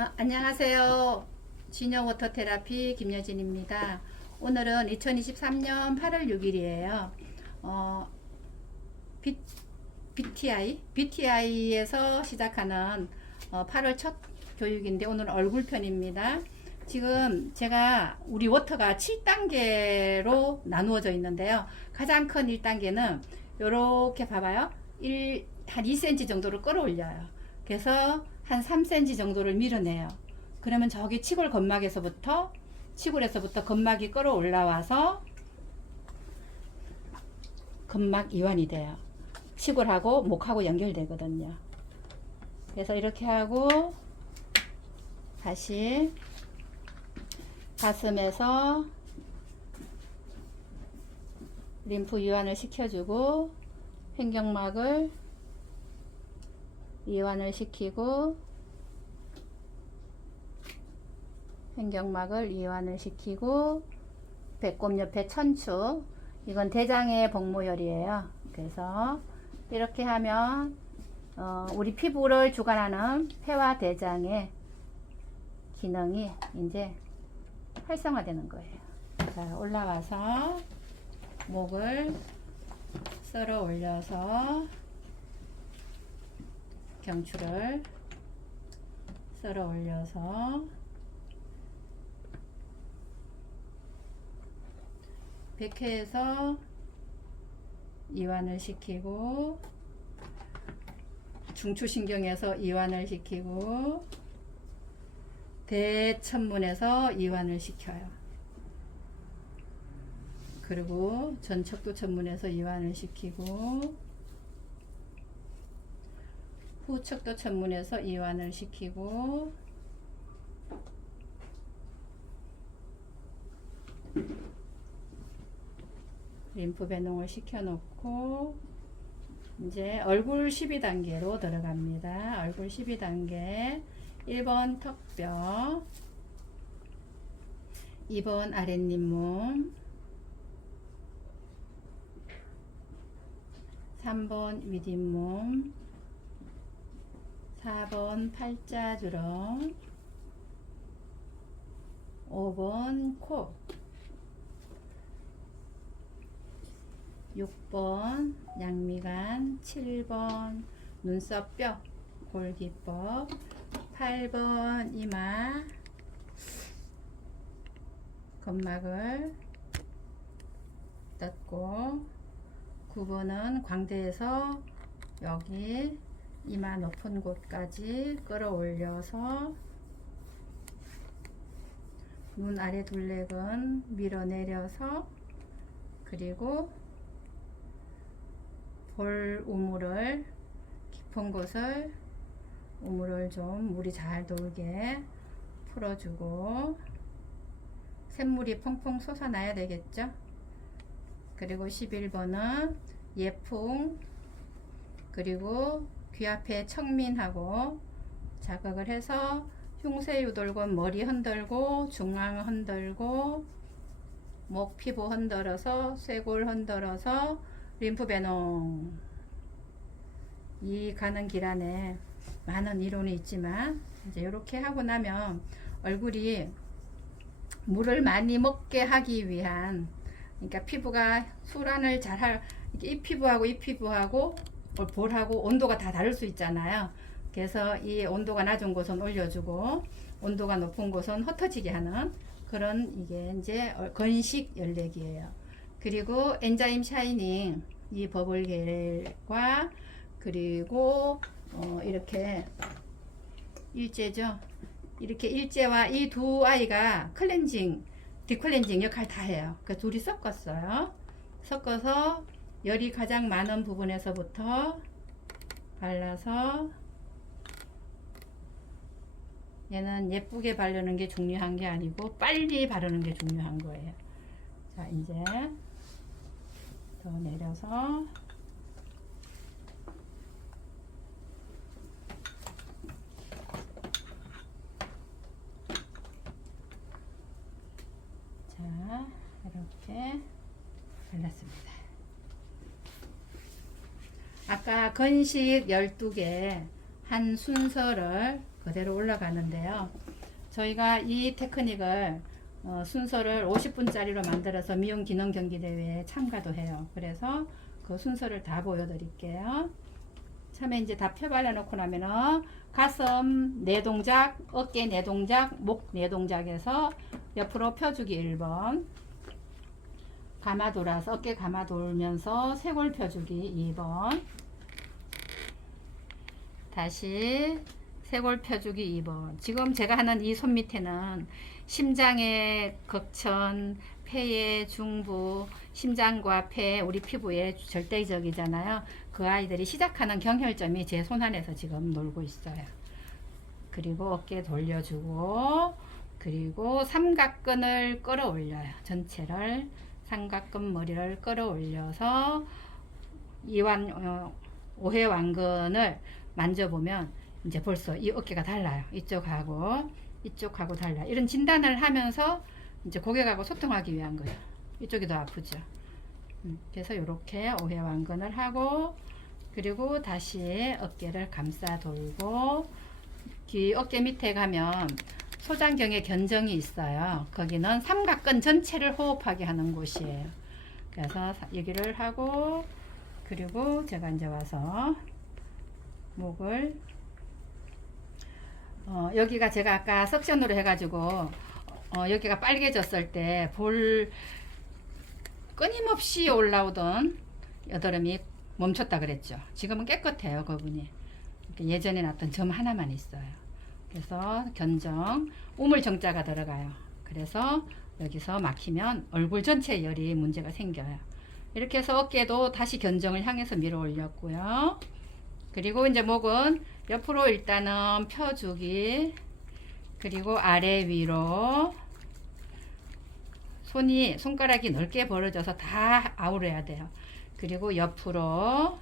안녕하세요. 진영 워터 테라피 김여진입니다. 오늘은 2023년 8월 6일이에요. BTI에서 시작하는 8월 첫 교육인데 오늘 얼굴 편입니다. 지금 제가 우리 워터가 7단계로 나누어져 있는데요. 가장 큰 1단계는 이렇게 봐봐요. 한 2cm 정도를 끌어올려요. 그래서 한 3cm 정도를 밀어내요. 그러면 저기 치골 건막에서부터 치골에서부터 건막이 끌어올라와서 건막 이완이 돼요. 치골하고 목하고 연결되거든요. 그래서 이렇게 하고 다시 가슴에서 림프 이완을 시켜주고 횡격막을 이완을 시키고 횡격막을 이완을 시키고 배꼽 옆에 천추, 이건 대장의 복모혈이에요. 그래서 이렇게 하면 우리 피부를 주관하는 폐와 대장의 기능이 이제 활성화되는 거예요. 자, 올라와서 목을 쓸어 올려서 경추를 쓸어 올려서 백회에서 이완을 시키고 중추신경에서 이완을 시키고 대천문에서 이완을 시켜요. 그리고 전척도 천문에서 이완을 시키고 후척도 천문에서 이완을 시키고 림프 배농을 시켜놓고 이제 얼굴 12단계로 들어갑니다. 얼굴 12단계 1번 턱뼈, 2번 아랫잇몸, 3번 윗잇몸, 4번 팔자주름, 5번 코, 6번 양미간, 7번 눈썹뼈, 골기법, 8번 이마, 건막을 떴고 9번은 광대에서 여기 이마 높은 곳까지 끌어올려서 눈 아래 둘레근 밀어내려서 그리고 볼 우물을 깊은 곳을 우물을 좀 물이 잘 돌게 풀어주고 샘물이 펑펑 솟아나야 되겠죠. 그리고 11번은 예풍, 그리고 귀 앞에 청민하고 자극을 해서 흉쇄유돌근 머리 흔들고 중앙 흔들고 목 피부 흔들어서 쇄골 흔들어서 림프 배농. 이 가는 길 안에 많은 이론이 있지만 이제 이렇게 하고 나면 얼굴이 물을 많이 먹게 하기 위한, 그러니까 피부가 순환을 잘할, 이 피부하고 이 피부하고 볼하고 온도가 다 다를 수 있잖아요. 그래서 이 온도가 낮은 곳은 올려주고 온도가 높은 곳은 흩어지게 하는 그런, 이게 이제 건식 열내기예요. 그리고 엔자임 샤이닝, 이 버블겔과 그리고 이렇게 일제죠. 이렇게 일제와 이 두 아이가 클렌징, 디클렌징 역할 다 해요. 그 둘이 섞었어요. 섞어서 열이 가장 많은 부분에서부터 발라서, 얘는 예쁘게 바르는 게 중요한 게 아니고 빨리 바르는 게 중요한 거예요. 자, 이제 더 내려서 자, 이렇게 발랐습니다. 아까 건식 12개 한 순서를 그대로 올라가는데요. 저희가 이 테크닉을 순서를 50분짜리로 만들어서 미용 기능 경기 대회에 참가도 해요. 그래서 그 순서를 다 보여드릴게요. 처음에 이제 다 펴 발라놓고 나면은 가슴 4동작, 어깨 4동작, 목 4동작에서 옆으로 펴주기 1번, 감아 돌아서 어깨 감아 돌면서 쇄골 펴주기 2번, 다시 쇄골 펴주기 2번. 지금 제가 하는 이 손 밑에는 심장의 극천, 폐의 중부, 심장과 폐, 우리 피부에 절대적이잖아요. 그 아이들이 시작하는 경혈점이 제 손 안에서 지금 놀고 있어요. 그리고 어깨 돌려주고, 그리고 삼각근을 끌어올려요. 전체를 삼각근 머리를 끌어올려서 오해왕근을 만져보면 이제 벌써 이 어깨가 달라요. 이쪽하고 달라. 이런 진단을 하면서 이제 고객하고 소통하기 위한 거예요. 이쪽이 더 아프죠. 그래서 이렇게 오해왕근을 하고, 그리고 다시 어깨를 감싸 돌고, 어깨 밑에 가면 소장경의 견정이 있어요. 거기는 삼각근 전체를 호흡하게 하는 곳이에요. 그래서 여기를 하고, 그리고 제가 이제 와서 목을 여기가 제가 아까 석션으로 해가지고 여기가 빨개졌을 때 끊임없이 올라오던 여드름이 멈췄다 그랬죠. 지금은 깨끗해요. 거분이 예전에 났던 점 하나만 있어요. 그래서 견정, 우물정자가 들어가요. 그래서 여기서 막히면 얼굴 전체에 열이 문제가 생겨요. 이렇게 해서 어깨도 다시 견정을 향해서 밀어 올렸고요. 그리고 이제 목은 옆으로 일단은 펴주기, 그리고 아래 위로 손가락이 넓게 벌어져서 다 아우러야 돼요. 그리고 옆으로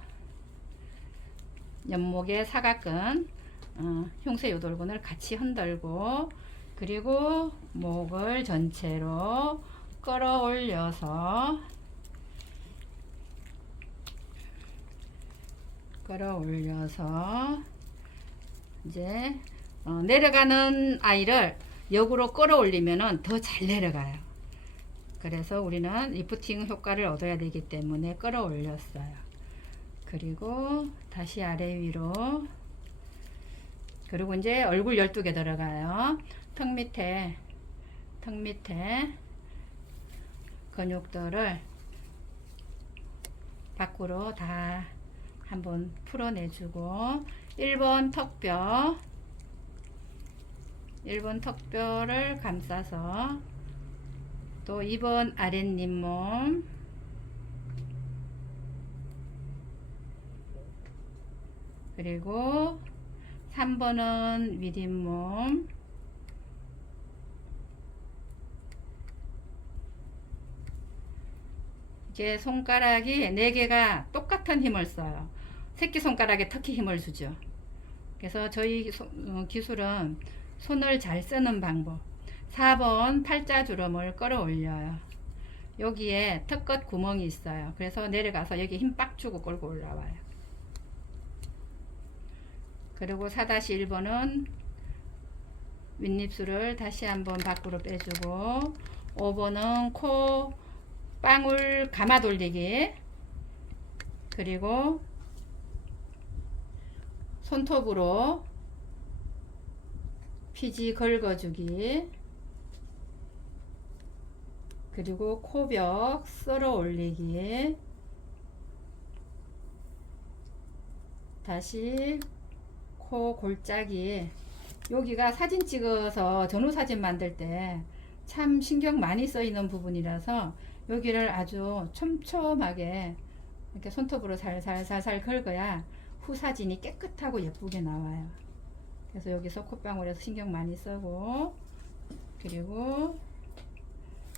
옆목의 사각근, 흉쇄 요돌근을 같이 흔들고, 그리고 목을 전체로 끌어올려서 이제 내려가는 아이를 역으로 끌어올리면은 더 잘 내려가요. 그래서 우리는 리프팅 효과를 얻어야 되기 때문에 끌어올렸어요. 그리고 다시 아래 위로, 그리고 이제 얼굴 12개 들어가요. 턱 밑에 근육들을 밖으로 다 한번 풀어내주고, 1번 턱뼈를 감싸서 또 2번 아랫잇몸, 그리고 3번은 윗잇몸, 이게 손가락이 4개가 똑같은 힘을 써요. 새끼손가락에 특히 힘을 주죠. 그래서 저희 기술은 손을 잘 쓰는 방법. 4번 팔자주름을 끌어올려요. 여기에 턱끝 구멍이 있어요. 그래서 내려가서 여기 힘 빡 주고 끌고 올라와요. 그리고 4-1번은 윗입술을 다시 한번 밖으로 빼주고, 5번은 코 빵울 감아 돌리기, 그리고 손톱으로 피지 긁어주기, 그리고 코벽 쓸어 올리기, 다시 코 골짜기, 여기가 사진 찍어서 전후 사진 만들 때 참 신경 많이 쓰이는 부분이라서 여기를 아주 촘촘하게 이렇게 손톱으로 살살살살 긁어야 후 사진이 깨끗하고 예쁘게 나와요. 그래서 여기서 콧방울에서 신경 많이 쓰고, 그리고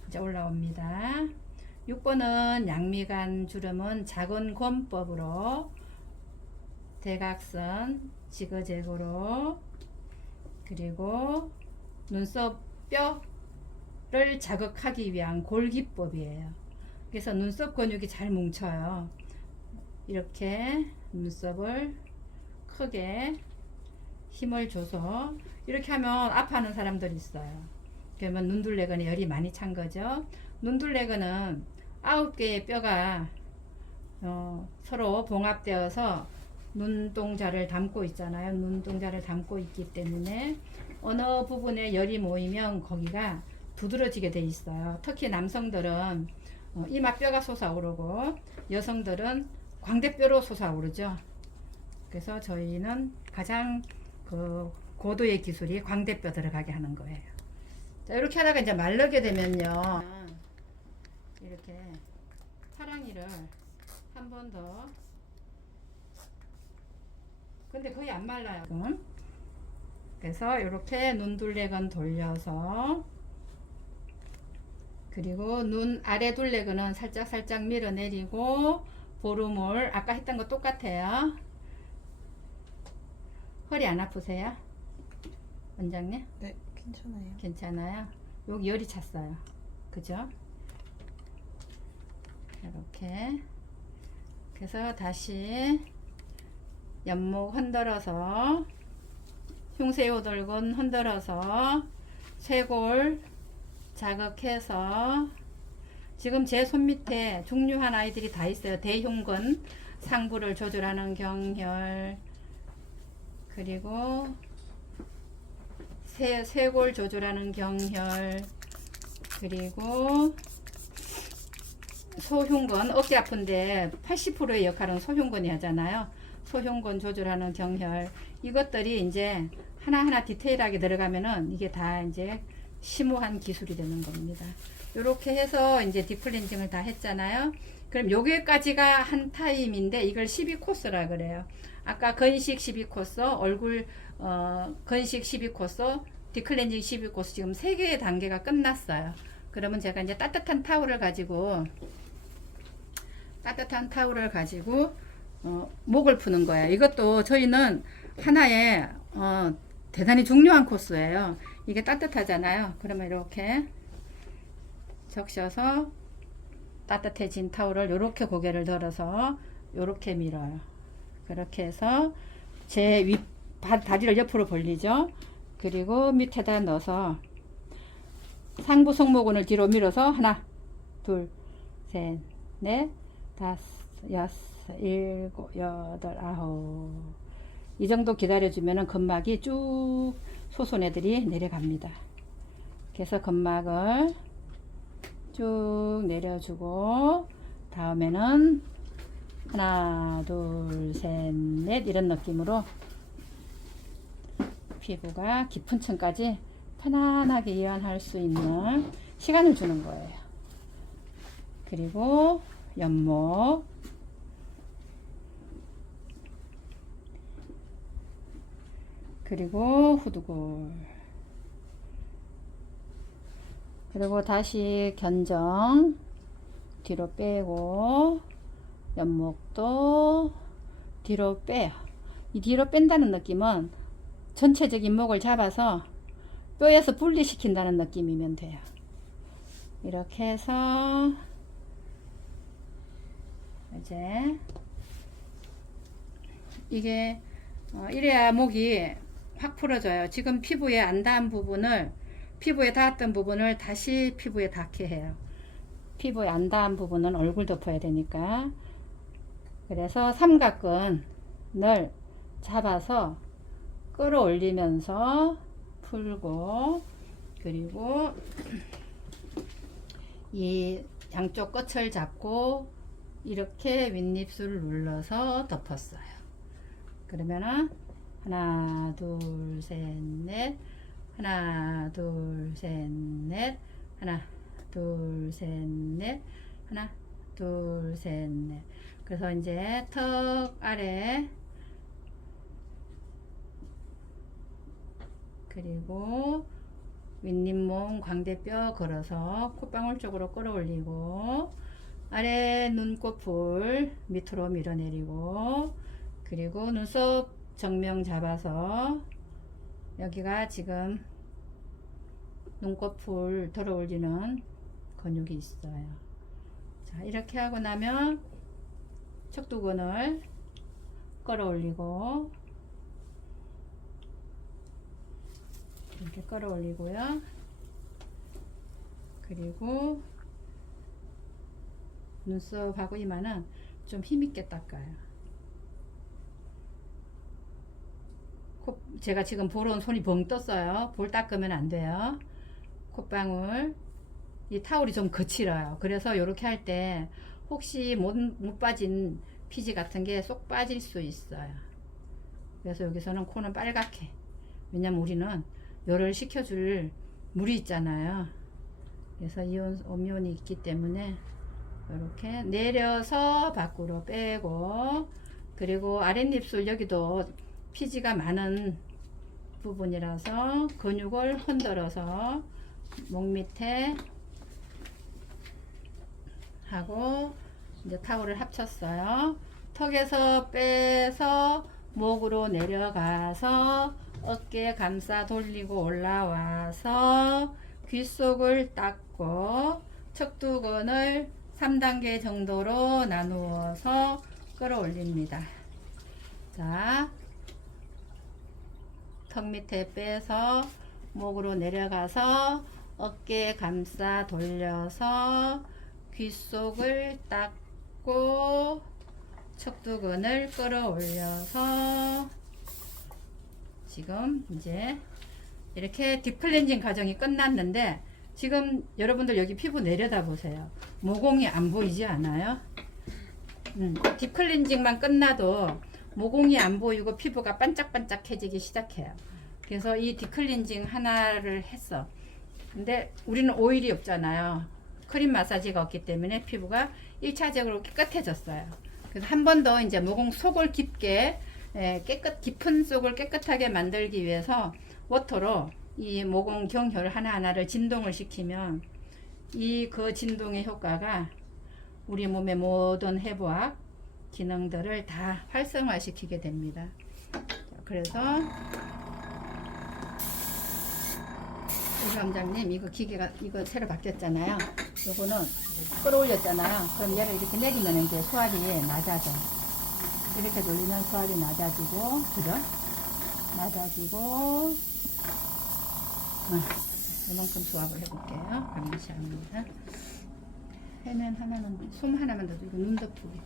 이제 올라옵니다. 6번은 양미간 주름은 작은 권법으로 대각선 지그재그로, 그리고 눈썹 뼈를 자극하기 위한 골기법이에요. 그래서 눈썹 근육이 잘 뭉쳐요. 이렇게 눈썹을 크게 힘을 줘서 이렇게 하면 아파하는 사람들이 있어요. 그러면 눈둘레근에 열이 많이 찬 거죠. 눈둘레근은 9개의 뼈가 서로 봉합되어서 눈동자를 담고 있잖아요. 눈동자를 담고 있기 때문에 어느 부분에 열이 모이면 거기가 두드러지게 돼 있어요. 특히 남성들은 이마뼈가 솟아오르고 여성들은 광대뼈로 솟아오르죠. 그래서 저희는 가장 그 고도의 기술이 광대뼈 들어가게 하는 거예요. 자, 이렇게 하다가 이제 마르게 되면요, 이렇게 파랑이를 한 번 더, 근데 거의 안 말라요. 그래서 이렇게 눈둘레근 돌려서, 그리고 눈 아래 둘레근은 살짝 밀어내리고, 보름을 아까 했던 거 똑같아요. 허리 안 아프세요? 원장님? 네, 괜찮아요. 괜찮아요? 여기 열이 찼어요. 그죠? 이렇게. 그래서 다시 연목 흔들어서, 흉쇄요돌근 흔들어서, 쇄골 자극해서, 지금 제 손 밑에 중류한 아이들이 다 있어요. 대흉근, 상부를 조절하는 경혈, 그리고 쇄골 조절하는 경혈, 그리고 소흉근, 어깨 아픈데 80%의 역할은 소흉근이 하잖아요. 소흉근 조절하는 경혈, 이것들이 이제 하나하나 디테일하게 들어가면은 이게 다 이제 심오한 기술이 되는 겁니다. 이렇게 해서 이제 딥클렌징을 다 했잖아요. 그럼 여기까지가 한 타임인데 이걸 12코스라 그래요. 아까 건식 12코스, 얼굴 건식 12코스, 딥클렌징 12코스, 지금 3개의 단계가 끝났어요. 그러면 제가 이제 따뜻한 타올을 가지고 목을 푸는 거예요. 이것도 저희는 하나의 대단히 중요한 코스예요. 이게 따뜻하잖아요. 그러면 이렇게 적셔서 따뜻해진 타올을 이렇게 고개를 들어서 이렇게 밀어요. 그렇게 해서 제 윗 다리를 옆으로 벌리죠. 그리고 밑에다 넣어서 상부 승모근을 뒤로 밀어서 하나, 둘, 셋, 넷, 다섯, 여섯, 일곱, 여덟, 아홉. 이 정도 기다려주면은 근막이 쭉 솟은 애들이 내려갑니다. 그래서 근막을 쭉 내려주고, 다음에는 하나, 둘, 셋, 넷, 이런 느낌으로 피부가 깊은 층까지 편안하게 이완할 수 있는 시간을 주는 거예요. 그리고 연목, 그리고 후두골, 그리고 다시 견정 뒤로 빼고 연목도 뒤로 빼요. 이 뒤로 뺀다는 느낌은 전체적인 목을 잡아서 뼈에서 분리시킨다는 느낌이면 돼요. 이렇게 해서 이제 이게 이래야 목이 확 풀어져요. 지금 피부에 안 닿은 부분을, 피부에 닿았던 부분을 다시 피부에 닿게 해요. 피부에 안 닿은 부분은 얼굴 덮어야 되니까. 그래서 삼각근을 잡아서 끌어올리면서 풀고, 그리고 이 양쪽 끝을 잡고 이렇게 윗입술을 눌러서 덮었어요. 그러면은 하나, 둘, 셋, 넷, 하나, 둘, 셋, 넷, 하나, 둘, 셋, 넷, 하나, 둘, 셋, 넷. 그래서 이제 턱 아래, 그리고 윗잇몸 광대뼈 걸어서 콧방울 쪽으로 끌어올리고, 아래 눈꺼풀 밑으로 밀어내리고, 그리고 눈썹 정면 잡아서 여기가 지금 눈꺼풀 들어올리는 근육이 있어요. 자, 이렇게 하고 나면 척두근을 끌어올리고, 이렇게 끌어올리고요. 그리고 눈썹하고 이마는 좀 힘있게 닦아요. 제가 지금 보러 온 손이 벙 떴어요. 볼 닦으면 안 돼요. 콧방울, 이 타올이 좀 거칠어요. 그래서 이렇게 할 때 혹시 못 빠진 피지 같은 게 쏙 빠질 수 있어요. 그래서 여기서는 코는 빨갛게, 왜냐면 우리는 열을 식혀줄 물이 있잖아요. 그래서 이온 음이온이 있기 때문에 이렇게 내려서 밖으로 빼고, 그리고 아랫입술 여기도 피지가 많은 부분이라서 근육을 흔들어서 목 밑에 하고 이제 타올을 합쳤어요. 턱에서 빼서 목으로 내려가서 어깨 감싸 돌리고 올라와서 귓속을 닦고 척두근을 3단계 정도로 나누어서 끌어올립니다. 자, 턱 밑에 빼서 목으로 내려가서 어깨 감싸 돌려서 귓속을 닦고 척두근을 끌어올려서 지금 이제 이렇게 딥클렌징 과정이 끝났는데, 지금 여러분들 여기 피부 내려다 보세요. 모공이 안 보이지 않아요? 딥클렌징만 끝나도 모공이 안 보이고 피부가 반짝반짝해지기 시작해요. 그래서 이 딥클렌징 하나를 했어. 근데 우리는 오일이 없잖아요. 크림 마사지가 없기 때문에 피부가 1차적으로 깨끗해졌어요. 그래서 한 번 더 이제 모공 속을 깊게 깊은 속을 깨끗하게 만들기 위해서 워터로 이 모공 경혈 하나하나를 진동을 시키면 그 진동의 효과가 우리 몸의 모든 해부학 기능들을 다 활성화시키게 됩니다. 그래서 우리 원장님 이거 기계가 이거 새로 바뀌었잖아요. 요거는 끌어올렸잖아요. 그럼 얘를 이렇게 내리면 이제 수압이 낮아져. 이렇게 돌리면 수압이 낮아지고, 그죠? 낮아지고, 이만큼 수압을 해볼게요. 감시합니다. 해면 하나만, 숨 하나만 더 주고, 눈 덮으기.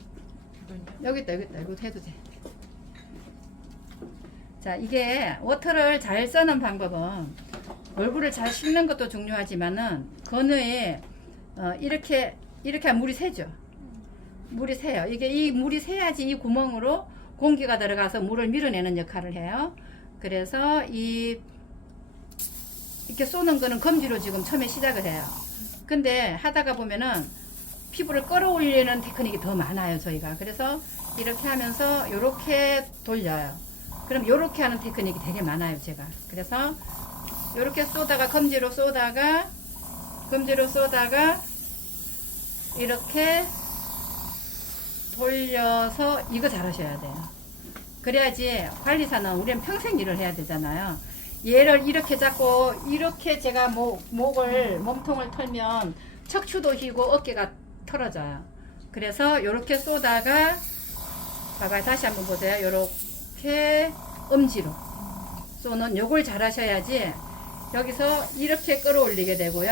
여기 있다. 이거 해도 돼. 자, 이게 워터를 잘 쓰는 방법은 얼굴을 잘 씻는 것도 중요하지만은 건의에 이렇게 하면 물이 새죠. 물이 새요. 이 물이 새야지 이 구멍으로 공기가 들어가서 물을 밀어내는 역할을 해요. 그래서 이렇게 쏘는 거는 검지로 지금 처음에 시작을 해요. 근데 하다가 보면은 피부를 끌어올리는 테크닉이 더 많아요, 저희가. 그래서 이렇게 하면서 이렇게 돌려요. 그럼 이렇게 하는 테크닉이 되게 많아요, 제가. 그래서 이렇게 쏘다가 검지로 쏘다가 이렇게 돌려서 이거 잘 하셔야 돼요. 그래야지 관리사는 우리는 평생 일을 해야 되잖아요. 얘를 이렇게 잡고 이렇게 제가 몸통을 털면 척추도 휘고 어깨가 털어져요. 그래서 이렇게 쏘다가 봐봐요. 다시 한번 보세요. 이렇게 엄지로 쏘는 요걸 잘 하셔야지 여기서 이렇게 끌어올리게 되고요.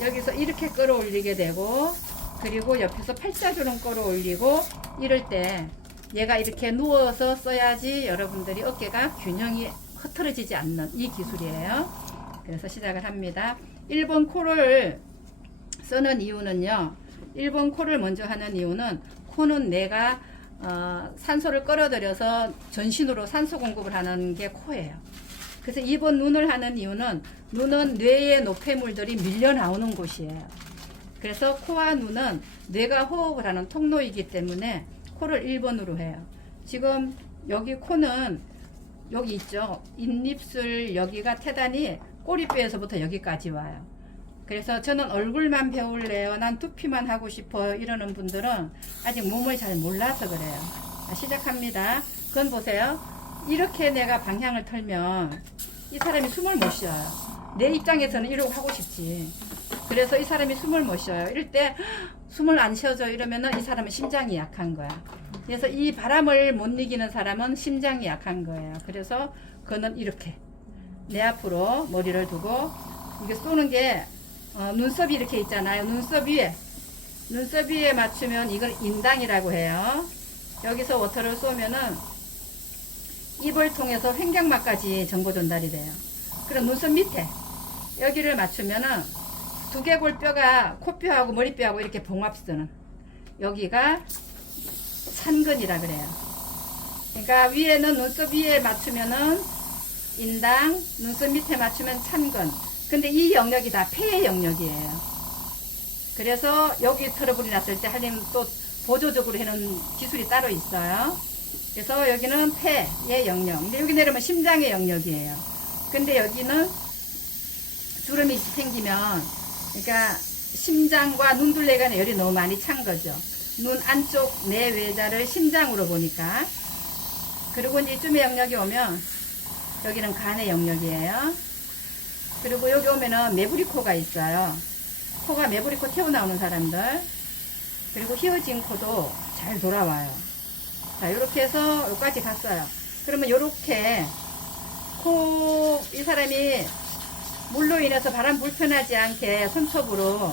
여기서 이렇게 끌어올리게 되고, 그리고 옆에서 팔자주름 끌어올리고, 이럴 때 얘가 이렇게 누워서 써야지 여러분들이 어깨가 균형이 흐트러지지 않는 이 기술이에요. 그래서 시작을 합니다. 1번 코를 쓰는 이유는요. 1번 코를 먼저 하는 이유는 코는 내가 산소를 끌어들여서 전신으로 산소 공급을 하는 게 코예요. 그래서 2번 눈을 하는 이유는 눈은 뇌의 노폐물들이 밀려 나오는 곳이에요. 그래서 코와 눈은 뇌가 호흡을 하는 통로이기 때문에 코를 1번으로 해요. 지금 여기 코는 여기 있죠. 입입술 여기가 태단이 꼬리뼈에서부터 여기까지 와요. 그래서 저는 얼굴만 배울래요, 난 두피만 하고 싶어 이러는 분들은 아직 몸을 잘 몰라서 그래요. 시작합니다. 그건 보세요. 이렇게 내가 방향을 털면 이 사람이 숨을 못 쉬어요. 내 입장에서는 이러고 하고 싶지. 그래서 이 사람이 숨을 못 쉬어요. 이럴 때 숨을 안 쉬어줘 이러면은 이 사람은 심장이 약한 거야. 그래서 이 바람을 못 이기는 사람은 심장이 약한 거예요. 그래서 그는 이렇게 내 앞으로 머리를 두고 이게 쏘는 게 눈썹이 이렇게 있잖아요. 눈썹 위에 맞추면 이걸 인당이라고 해요. 여기서 워터를 쏘면은 입을 통해서 횡격막까지 정보 전달이 돼요. 그럼 눈썹 밑에 여기를 맞추면은 두개골 뼈가 코뼈하고 머리뼈하고 이렇게 봉합쓰는 여기가 찬근이라 그래요. 그러니까 위에는 눈썹 위에 맞추면은 인당, 눈썹 밑에 맞추면 찬근. 근데 이 영역이 다 폐의 영역이에요. 그래서 여기 트러블이 났을 때 하려면 또 보조적으로 해놓은 기술이 따로 있어요. 그래서 여기는 폐의 영역. 근데 여기 내려오면 심장의 영역이에요. 근데 여기는 주름이 생기면, 그러니까 심장과 눈둘레 간에 열이 너무 많이 찬 거죠. 눈 안쪽 내외자를 심장으로 보니까. 그리고 이제 이쯤의 영역이 오면 여기는 간의 영역이에요. 그리고 여기 오면은 매부리코가 있어요. 코가 매부리코 튀어나오는 사람들. 그리고 휘어진 코도 잘 돌아와요. 자, 이렇게 해서 여기까지 갔어요. 그러면 이렇게 이 사람이 물로 인해서 바람 불편하지 않게 손톱으로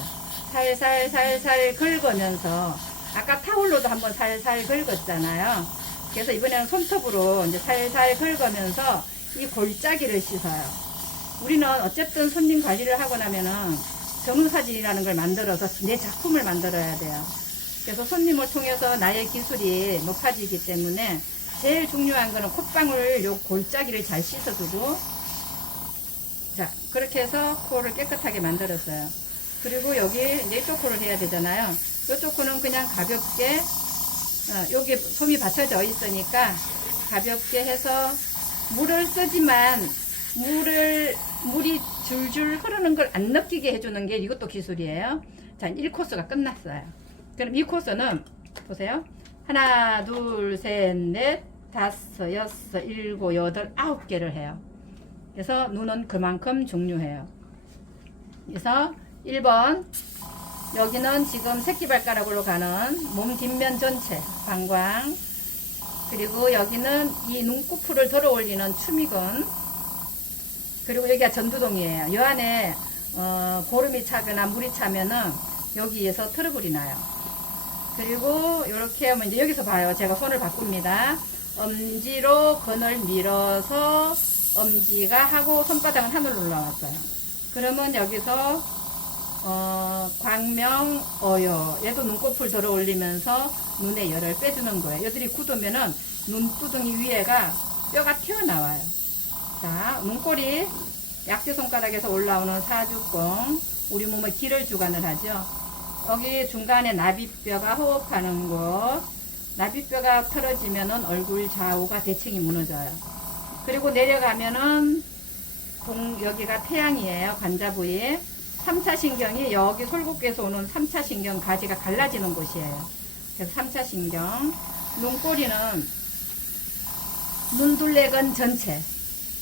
살살 긁으면서, 아까 타올로도 한번 살살 긁었잖아요. 그래서 이번에는 손톱으로 이제 살살 긁으면서 이 골짜기를 씻어요. 우리는 어쨌든 손님 관리를 하고 나면은 전후사진이라는 걸 만들어서 내 작품을 만들어야 돼요. 그래서 손님을 통해서 나의 기술이 높아지기 때문에 제일 중요한 거는 콧방울 요 골짜기를 잘 씻어주고, 자, 그렇게 해서 코를 깨끗하게 만들었어요. 그리고 여기 이제 이쪽 코를 해야 되잖아요. 이쪽 코는 그냥 가볍게, 여기 솜이 받쳐져 있으니까 가볍게 해서 물을 쓰지만 물이 줄줄 흐르는 걸 안 느끼게 해주는 게 이것도 기술이에요. 자, 1코스가 끝났어요. 그럼 이 코스는 보세요. 하나, 둘, 셋, 넷, 다섯, 여섯, 일곱, 여덟, 9개를 해요. 그래서 눈은 그만큼 중요해요. 그래서 1번, 여기는 지금 새끼발가락으로 가는 몸 뒷면 전체 방광, 그리고 여기는 이 눈꺼풀을 들어 올리는 추미근, 그리고 여기가 전두동이에요. 이 안에 고름이 차거나 물이 차면은 여기에서 트러블이 나요. 그리고 이렇게 하면 이제 여기서 봐요. 제가 손을 바꿉니다. 엄지로 근을 밀어서 엄지가 하고 손바닥은 하늘로 올라왔어요. 그러면 여기서 광명어요. 얘도 눈꺼풀 들어 올리면서 눈의 열을 빼주는 거예요. 얘들이 굳으면은 눈두덩이 위에가 뼈가 튀어나와요. 자, 눈꼬리 약지손가락에서 올라오는 사주공, 우리 몸의 기를 주관을 하죠. 여기 중간에 나비뼈가 호흡하는 곳, 나비뼈가 틀어지면은 얼굴 좌우가 대칭이 무너져요. 그리고 내려가면은 여기가 태양이에요. 관자 부위. 3차 신경이 여기 솔국에서 오는 3차 신경 가지가 갈라지는 곳이에요. 그래서 3차 신경. 눈꼬리는 눈둘레근 전체,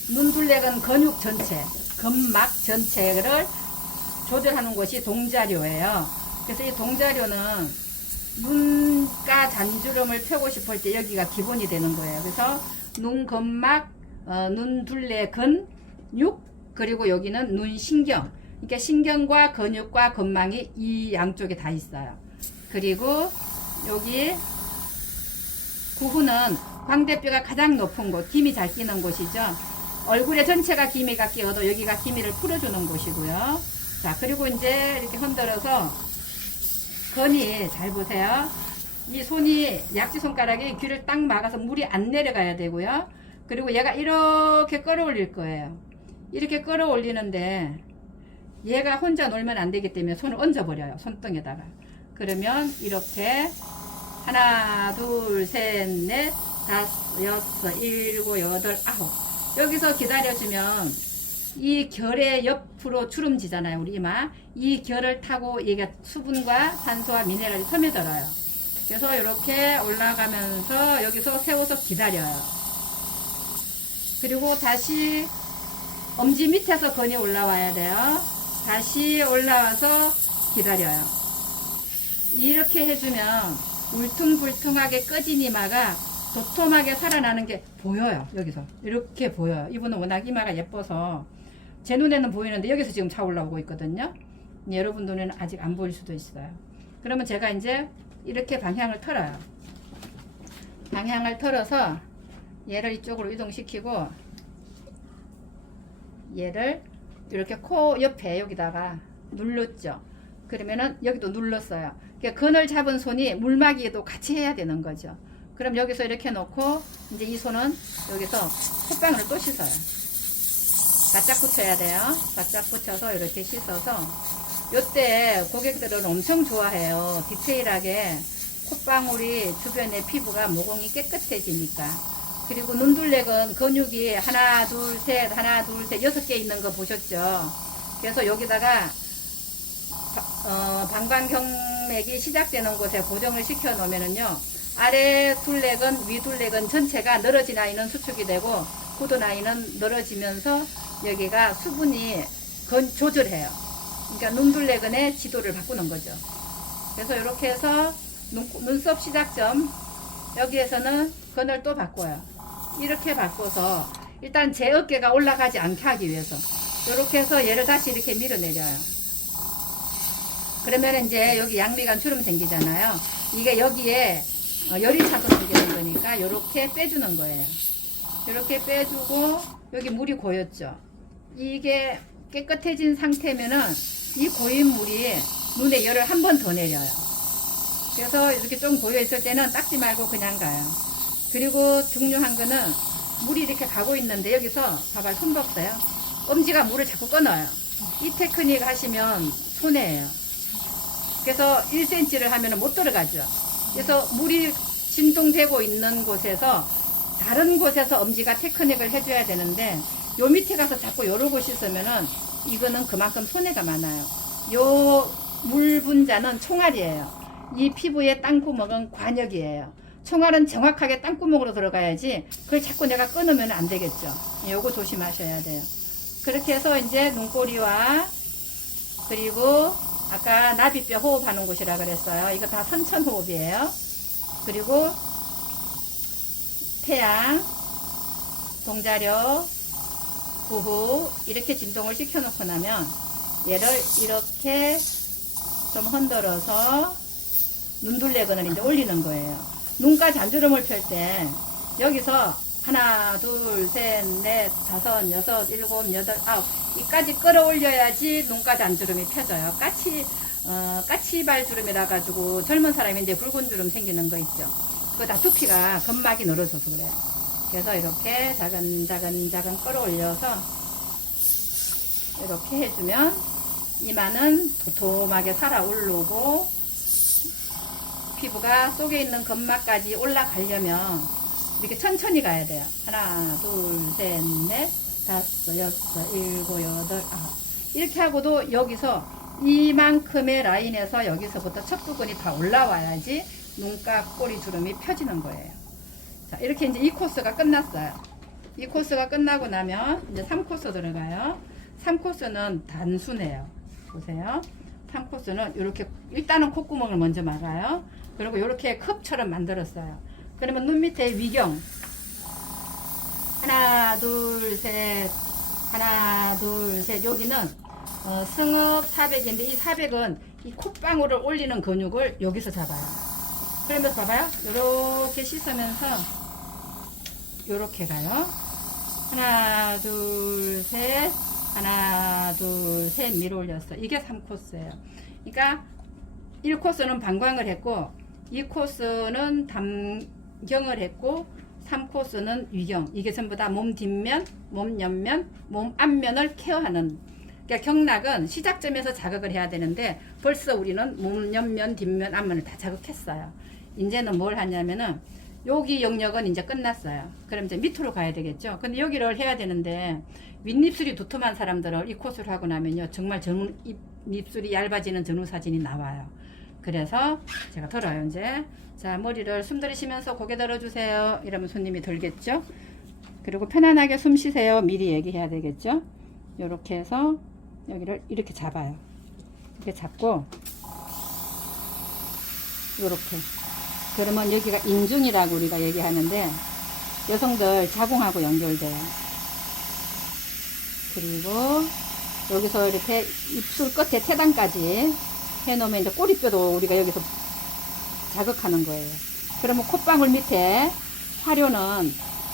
눈둘레근 근육 전체, 근막 전체를 조절하는 곳이 동자료예요. 그래서 이 동자료는 눈가 잔주름을 펴고 싶을 때 여기가 기본이 되는 거예요. 그래서 눈 근막, 눈둘레 근육, 그리고 여기는 눈신경. 그러니까 신경과 근육과 근막이 이 양쪽에 다 있어요. 그리고 여기 구후는 광대뼈가 가장 높은 곳, 기미 잘 끼는 곳이죠. 얼굴에 전체가 기미가 끼어도 여기가 기미를 풀어주는 곳이고요. 자, 그리고 이제 이렇게 흔들어서 건이, 잘 보세요. 이 손이, 약지손가락이 귀를 딱 막아서 물이 안 내려가야 되고요. 그리고 얘가 이렇게 끌어올릴 거예요. 이렇게 끌어올리는데 얘가 혼자 놀면 안 되기 때문에 손을 얹어버려요. 손등에다가. 그러면 이렇게 하나, 둘, 셋, 넷, 다섯, 여섯, 일곱, 여덟, 9. 여기서 기다려주면 이 결의 옆으로 주름지잖아요. 우리 이마. 이 결을 타고 얘가 수분과 산소와 미네랄이 스며들어요. 그래서 이렇게 올라가면서 여기서 세워서 기다려요. 그리고 다시 엄지 밑에서 건이 올라와야 돼요. 다시 올라와서 기다려요. 이렇게 해주면 울퉁불퉁하게 꺼진 이마가 도톰하게 살아나는 게 보여요. 여기서 이렇게 보여요. 이분은 워낙 이마가 예뻐서 제 눈에는 보이는데 여기서 지금 차 올라오고 있거든요. 여러분 눈에는 아직 안 보일 수도 있어요. 그러면 제가 이제 이렇게 방향을 틀어요. 방향을 틀어서 얘를 이쪽으로 이동시키고 얘를 이렇게 코 옆에 여기다가 눌렀죠. 그러면은 여기도 눌렀어요. 그러니까 근을 잡은 손이 물막이에도 같이 해야 되는 거죠. 그럼 여기서 이렇게 놓고 이제 이 손은 여기서 콧방울을 또 씻어요. 바짝 붙여야 돼요. 바짝 붙여서 이렇게 씻어서 요때 고객들은 엄청 좋아해요. 디테일하게 콧방울이 주변에 피부가 모공이 깨끗해지니까. 그리고 눈둘레근 근육이 하나 둘 셋 하나 둘 셋 6개 있는 거 보셨죠? 그래서 여기다가 방광경맥이 시작되는 곳에 고정을 시켜 놓으면은요, 아래 둘레근 위 둘레근 전체가 늘어진 라인은 수축이 되고 굳은 라인은 늘어지면서 여기가 수분이 조절해요. 그러니까 눈둘레근의 지도를 바꾸는 거죠. 그래서 이렇게 해서 눈썹 시작점 여기에서는 근을 또 바꿔요. 이렇게 바꿔서 일단 제 어깨가 올라가지 않게 하기 위해서 이렇게 해서 얘를 다시 이렇게 밀어내려요. 그러면 이제 여기 양미간 주름 생기잖아요. 이게 여기에 열이 차서 생기는 거니까 이렇게 빼주는 거예요. 이렇게 빼주고 여기 물이 고였죠. 이게 깨끗해진 상태면은 이 고인 물이 눈에 열을 한 번 더 내려요. 그래서 이렇게 좀 고여 있을 때는 닦지 말고 그냥 가요. 그리고 중요한 거는 물이 이렇게 가고 있는데 여기서 봐봐요. 손 봤어요? 엄지가 물을 자꾸 끊어요. 이 테크닉 하시면 손해예요. 그래서 1cm를 하면 못 들어가죠. 그래서 물이 진동되고 있는 곳에서 다른 곳에서 엄지가 테크닉을 해줘야 되는데 요 밑에 가서 자꾸 요러고 씻으면은 이거는 그만큼 손해가 많아요. 요 물 분자는 총알이에요. 이 피부의 땅구멍은 관역이에요. 총알은 정확하게 땅구멍으로 들어가야지 그걸 자꾸 내가 끊으면 안 되겠죠. 요거 조심하셔야 돼요. 그렇게 해서 이제 눈꼬리와 그리고 아까 나비뼈 호흡하는 곳이라 그랬어요. 이거 다 선천 호흡이에요. 그리고 태양, 동자력, 구후 이렇게 진동을 시켜놓고 나면 얘를 이렇게 좀 흔들어서 눈둘레근을 이제 올리는 거예요. 눈가 잔주름을 펼 때 여기서 하나, 둘, 셋, 넷, 다섯, 여섯, 일곱, 여덟, 아홉 이까지 끌어올려야지 눈가 잔주름이 펴져요. 까치발 주름이라 가지고 젊은 사람인데 붉은 주름 생기는 거 있죠. 그거 다 두피가 근막이 늘어져서 그래요. 그래서 이렇게 작은 끌어올려서 이렇게 해주면 이마는 도톰하게 살아 오르고 피부가 속에 있는 근막까지 올라가려면 이렇게 천천히 가야 돼요. 하나, 둘, 셋, 넷, 다섯, 여섯, 일곱, 여덟, 아홉 이렇게 하고도 여기서 이만큼의 라인에서 여기서부터 첫 부분이 다 올라와야지 눈가 꼬리 주름이 펴지는 거예요. 자, 이렇게 이제 이 코스가 끝났어요. 이 코스가 끝나고 나면 이제 3코스 들어가요. 3코스는 단순해요. 보세요. 3코스는 이렇게 일단은 콧구멍을 먼저 막아요. 그리고 이렇게 컵처럼 만들었어요. 그러면 눈 밑에 위경 하나 둘 셋 하나 둘 셋 여기는 승업 400인데 이 400은 이 콧방울을 올리는 근육을 여기서 잡아요. 그러면서 봐봐요. 이렇게 씻으면서 이렇게 가요. 하나 둘 셋 하나 둘 셋 밀어 올렸어. 이게 3코스예요. 그러니까 1코스는 방광을 했고 2코스는 담경을 했고 3코스는 위경. 이게 전부 다 몸 뒷면, 몸 옆면, 몸 앞면을 케어하는. 그러니까 경락은 시작점에서 자극을 해야 되는데 벌써 우리는 몸 옆면, 뒷면, 앞면을 다 자극했어요. 이제는 뭘 하냐면은 여기 영역은 이제 끝났어요. 그럼 이제 밑으로 가야 되겠죠. 근데 여기를 해야 되는데 윗입술이 두툼한 사람들은 이 코스를 하고 나면요 정말 입술이 얇아지는 전후 사진이 나와요. 그래서 제가 들어요. 이제 자 머리를 숨 들이쉬면서 고개 들어주세요. 이러면 손님이 들겠죠. 그리고 편안하게 숨 쉬세요. 미리 얘기해야 되겠죠. 이렇게 해서 여기를 이렇게 잡아요. 이렇게 잡고 이렇게 그러면 여기가 인중이라고 우리가 얘기하는데 여성들 자궁하고 연결돼요. 그리고 여기서 이렇게 입술 끝에 태단까지 해놓으면 이제 꼬리뼈도 우리가 여기서 자극하는 거예요. 그러면 콧방울 밑에 화료는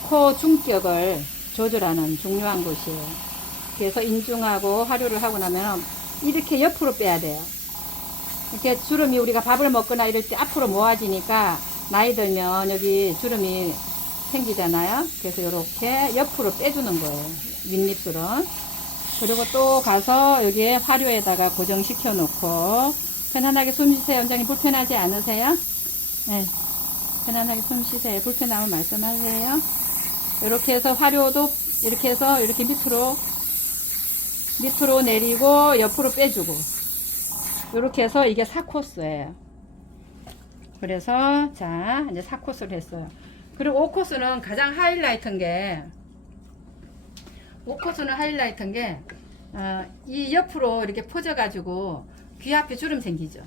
코 중격을 조절하는 중요한 곳이에요. 그래서 인중하고 화료를 하고 나면 이렇게 옆으로 빼야 돼요. 이렇게 주름이 우리가 밥을 먹거나 이럴 때 앞으로 모아지니까 나이 들면 여기 주름이 생기잖아요. 그래서 이렇게 옆으로 빼주는 거예요. 윗입술은. 그리고 또 가서 여기에 화료에다가 고정시켜 놓고 편안하게 숨 쉬세요. 원장님 불편하지 않으세요? 네. 편안하게 숨 쉬세요. 불편하면 말씀하세요. 이렇게 해서 화료도 이렇게 해서 이렇게 밑으로 내리고 옆으로 빼주고 이렇게 해서 이게 4코스예요. 그래서 자 이제 4코스를 했어요. 그리고 5코스는 가장 하이라이트인 게 5코스는 하이라이트인 게 이 옆으로 이렇게 퍼져 가지고 귀 앞에 주름 생기죠.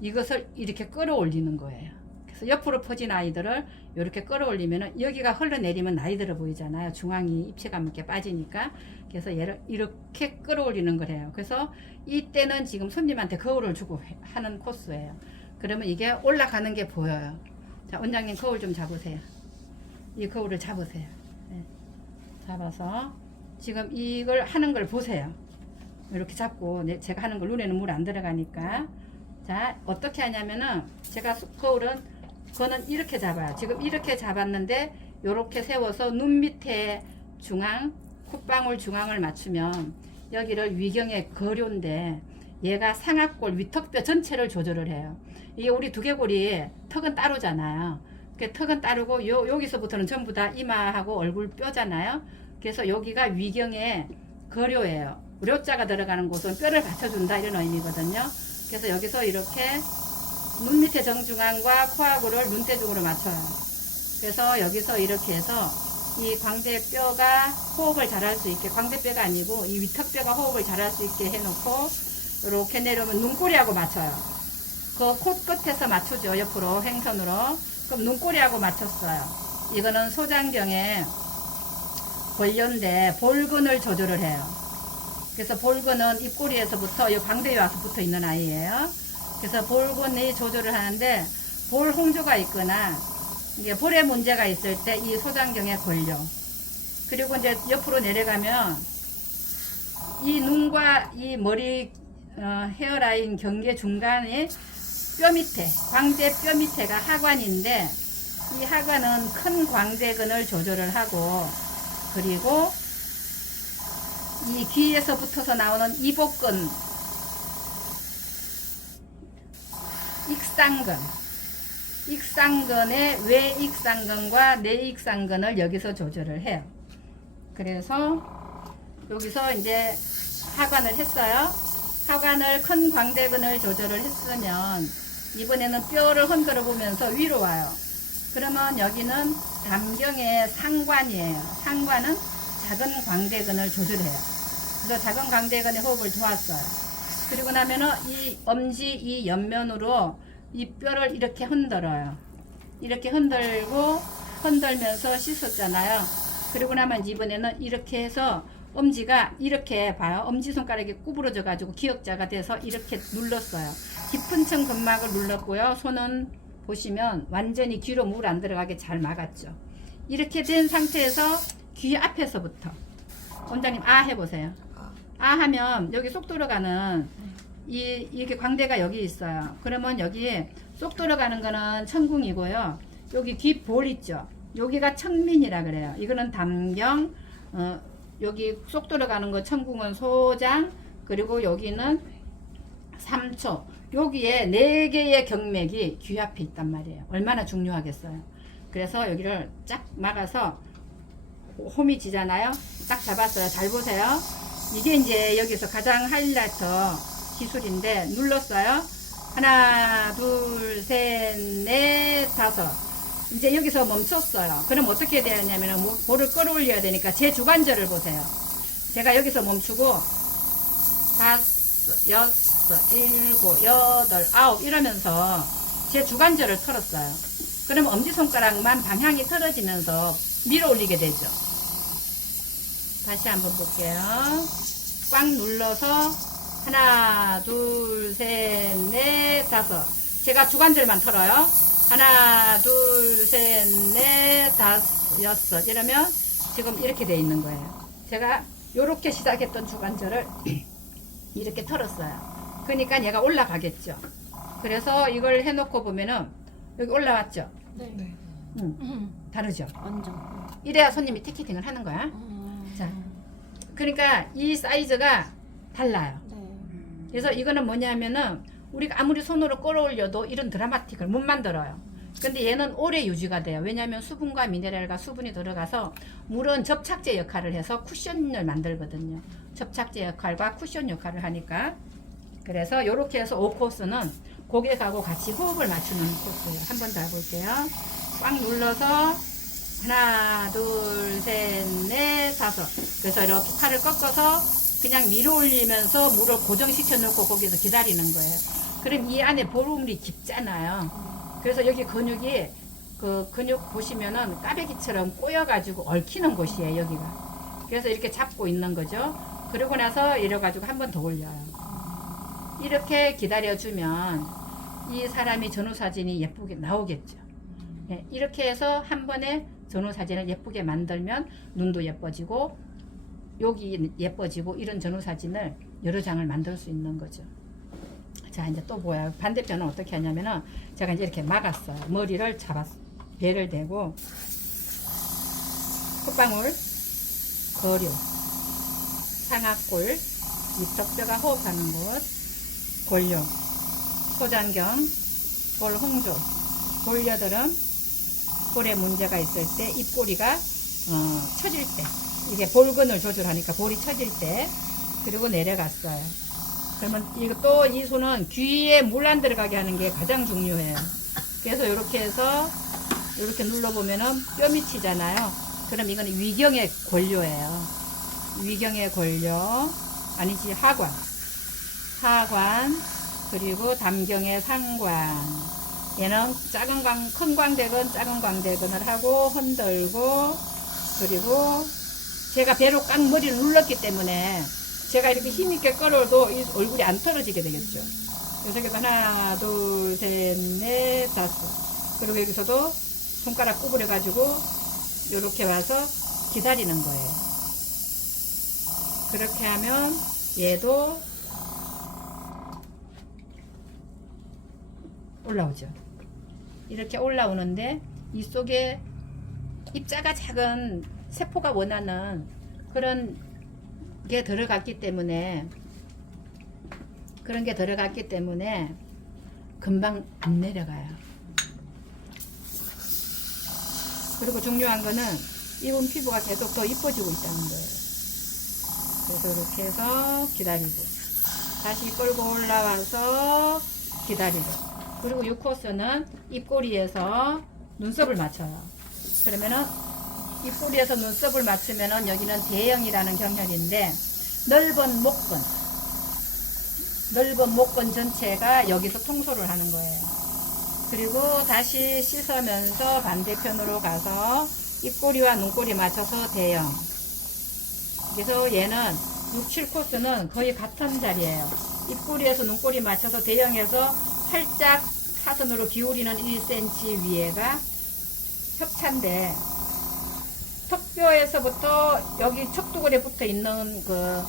이것을 이렇게 끌어올리는 거예요. 그래서 옆으로 퍼진 아이들을 이렇게 끌어올리면은 여기가 흘러내리면 나이 들어 보이잖아요. 중앙이 입체감 있게 빠지니까. 그래서 얘를 이렇게 끌어올리는 거래요. 그래서 이때는 지금 손님한테 거울을 주고 하는 코스예요. 그러면 이게 올라가는 게 보여요. 자, 원장님 거울 좀 잡으세요. 이 거울을 잡으세요. 네. 잡아서 지금 이걸 하는 걸 보세요. 이렇게 잡고 제가 하는 걸 눈에는 물 안 들어가니까. 자, 어떻게 하냐면은 제가 거울은 그거는 이렇게 잡아요. 지금 이렇게 잡았는데 이렇게 세워서 눈 밑에 중앙, 콧방울 중앙을 맞추면 여기를 위경의 거료인데 얘가 상악골 위턱뼈 전체를 조절을 해요. 이게 우리 두개골이 턱은 따로잖아요. 그 턱은 따르고 여기서부터는 전부 다 이마하고 얼굴 뼈잖아요. 그래서 여기가 위경의 거료예요. 료자가 들어가는 곳은 뼈를 받쳐준다 이런 의미거든요. 그래서 여기서 이렇게 눈 밑에 정중앙과 코하고를 눈대중으로 맞춰요. 그래서 여기서 이렇게 해서 이 광대뼈가 호흡을 잘할 수 있게, 광대뼈가 아니고 이 위턱뼈가 호흡을 잘할 수 있게 해놓고 이렇게 내려오면 눈꼬리하고 맞춰요. 그 콧끝에서 맞추죠. 옆으로 횡선으로. 그럼 눈꼬리하고 맞췄어요. 이거는 소장경에 볼연대 볼근을 조절을 해요. 그래서 볼근은 입꼬리에서부터 이 광대에 와서 붙어 있는 아이예요. 그래서 볼근이 조절을 하는데 볼 홍조가 있거나 이게 볼에 문제가 있을 때 이 소장경에 걸려. 그리고 이제 옆으로 내려가면 이 눈과 이 머리 헤어라인 경계 중간에 뼈 밑에, 광대 뼈 밑에가 하관인데 이 하관은 큰 광대근을 조절을 하고 그리고 이 귀에서 붙어서 나오는 이복근, 익상근의 외익상근과 내익상근을 여기서 조절을 해요. 그래서 여기서 이제 하관을 했어요. 하관을 큰 광대근을 조절을 했으면 이번에는 뼈를 흔들어 보면서 위로 와요. 그러면 여기는 담경의 상관이에요. 상관은 작은 광대근을 조절해요. 그래서 작은 광대근의 호흡을 도왔어요. 그리고 나면은 이 엄지 이 옆면으로 이 뼈를 이렇게 흔들어요. 이렇게 흔들면서 씻었잖아요. 그리고 나면 이번에는 이렇게 해서 엄지가 이렇게 봐요. 엄지손가락이 구부러져 가지고 기역자가 돼서 이렇게 눌렀어요. 깊은 층 근막을 눌렀고요. 손은 보시면 완전히 귀로 물 안 들어가게 잘 막았죠. 이렇게 된 상태에서 귀 앞에서부터 원장님 아 해보세요. 아 하면 여기 쏙 들어가는 이게 광대가 여기 있어요. 그러면 여기 쏙 들어가는 거는 천궁이고요. 여기 귀 볼 있죠. 여기가 천민이라 그래요. 이거는 담경, 여기 쏙 들어가는 거 천궁은 소장, 그리고 여기는 삼초. 여기에 4개의 경맥이 귀 앞에 있단 말이에요. 얼마나 중요하겠어요. 그래서 여기를 쫙 막아서 홈이 지잖아요. 딱 잡았어요. 잘 보세요. 이게 이제 여기서 가장 하이라이트 기술인데 눌렀어요. 하나, 둘, 셋, 넷, 다섯. 이제 여기서 멈췄어요. 그럼 어떻게 해야 되냐면 볼을 끌어올려야 되니까 제 주관절을 보세요. 제가 여기서 멈추고 5, 6, 7, 8, 9 이러면서 제 주관절을 털었어요. 그러면 엄지손가락만 방향이 틀어지면서 밀어 올리게 되죠. 다시 한번 볼게요. 꽉 눌러서 하나, 둘, 셋, 넷, 다섯. 제가 주관절만 털어요. 하나, 둘, 셋, 넷, 다섯, 여섯. 이러면 지금 이렇게 돼 있는 거예요. 제가 요렇게 시작했던 주관절을 이렇게 털었어요. 그러니까 얘가 올라가겠죠. 그래서 이걸 해놓고 보면은 여기 올라왔죠. 네. 다르죠. 완전. 이래야 손님이 티켓팅을 하는 거야. 자, 그러니까 이 사이즈가 달라요. 네. 그래서 이거는 뭐냐면은 우리가 아무리 손으로 끌어올려도 이런 드라마틱을 못 만들어요. 근데 얘는 오래 유지가 돼요. 왜냐하면 수분과 미네랄과 수분이 들어가서 물은 접착제 역할을 해서 쿠션을 만들거든요. 접착제 역할과 쿠션 역할을 하니까. 그래서 이렇게 해서 5코스는 고객하고 같이 호흡을 맞추는 코스예요. 한 번 더 해볼게요. 꽉 눌러서 하나, 둘, 셋, 넷, 다섯. 그래서 이렇게 팔을 꺾어서 그냥 밀어 올리면서 물을 고정시켜 놓고 거기서 기다리는 거예요. 그럼 이 안에 보름이 깊잖아요. 그래서 여기 근육이 그 근육 보시면은 까베기처럼 꼬여가지고 얽히는 곳이에요, 여기가. 그래서 이렇게 잡고 있는 거죠. 그러고 나서 이래가지고 한 번 더 올려요. 이렇게 기다려주면 이 사람이 전후사진이 예쁘게 나오겠죠. 네, 이렇게 해서 한 번에 전후사진을 예쁘게 만들면 눈도 예뻐지고 여기 예뻐지고 이런 전후사진을 여러 장을 만들 수 있는 거죠. 자, 이제 또 뭐야. 반대편은 어떻게 하냐면은 제가 이제 이렇게 막았어요. 머리를 잡았어요. 배를 대고 콧방울, 거류, 상악골, 윗턱뼈가 호흡하는 곳, 골룡, 소장경, 골홍조, 골여드름, 볼에 문제가 있을 때 입꼬리가 처질 때 이게 볼근을 조절하니까 볼이 처질 때 그리고 내려갔어요. 그러면 이거 또 이 손은 귀에 물 안 들어가게 하는 게 가장 중요해요. 그래서 이렇게 해서 이렇게 눌러보면은 뼈 밑이잖아요. 그럼 이거는 위경의 권료예요. 위경의 권료 아니지 하관, 하관 그리고 담경의 상관. 얘는 작은 큰 광대근 작은 광대근을 하고 흔들고 그리고 제가 배로 꽉 머리를 눌렀기 때문에 제가 이렇게 힘있게 끌어도 이 얼굴이 안 떨어지게 되겠죠. 그래서 여기서 하나, 둘, 셋, 넷, 다섯. 그리고 여기서도 손가락 구부려 가지고 이렇게 와서 기다리는 거예요. 그렇게 하면 얘도 올라오죠. 이렇게 올라오는데 이 속에 입자가 작은 세포가 원하는 그런 게 들어갔기 때문에 금방 안 내려가요. 그리고 중요한 거는 입은 피부가 계속 더 이뻐지고 있다는 거예요. 그래서 이렇게 해서 기다리고 다시 끌고 올라와서 기다리고 그리고 6코스는 입꼬리에서 눈썹을 맞춰요. 그러면은 입꼬리에서 눈썹을 맞추면은 여기는 대형이라는 경혈인데 넓은 목근 전체가 여기서 통솔을 하는 거예요. 그리고 다시 씻으면서 반대편으로 가서 입꼬리와 눈꼬리 맞춰서 대형. 그래서 얘는 6, 7코스는 거의 같은 자리예요. 입꼬리에서 눈꼬리 맞춰서 대형에서 살짝 사선으로 기울이는 1cm 위에가 협차인데 턱뼈에서부터 여기 척두골에 붙어 있는 그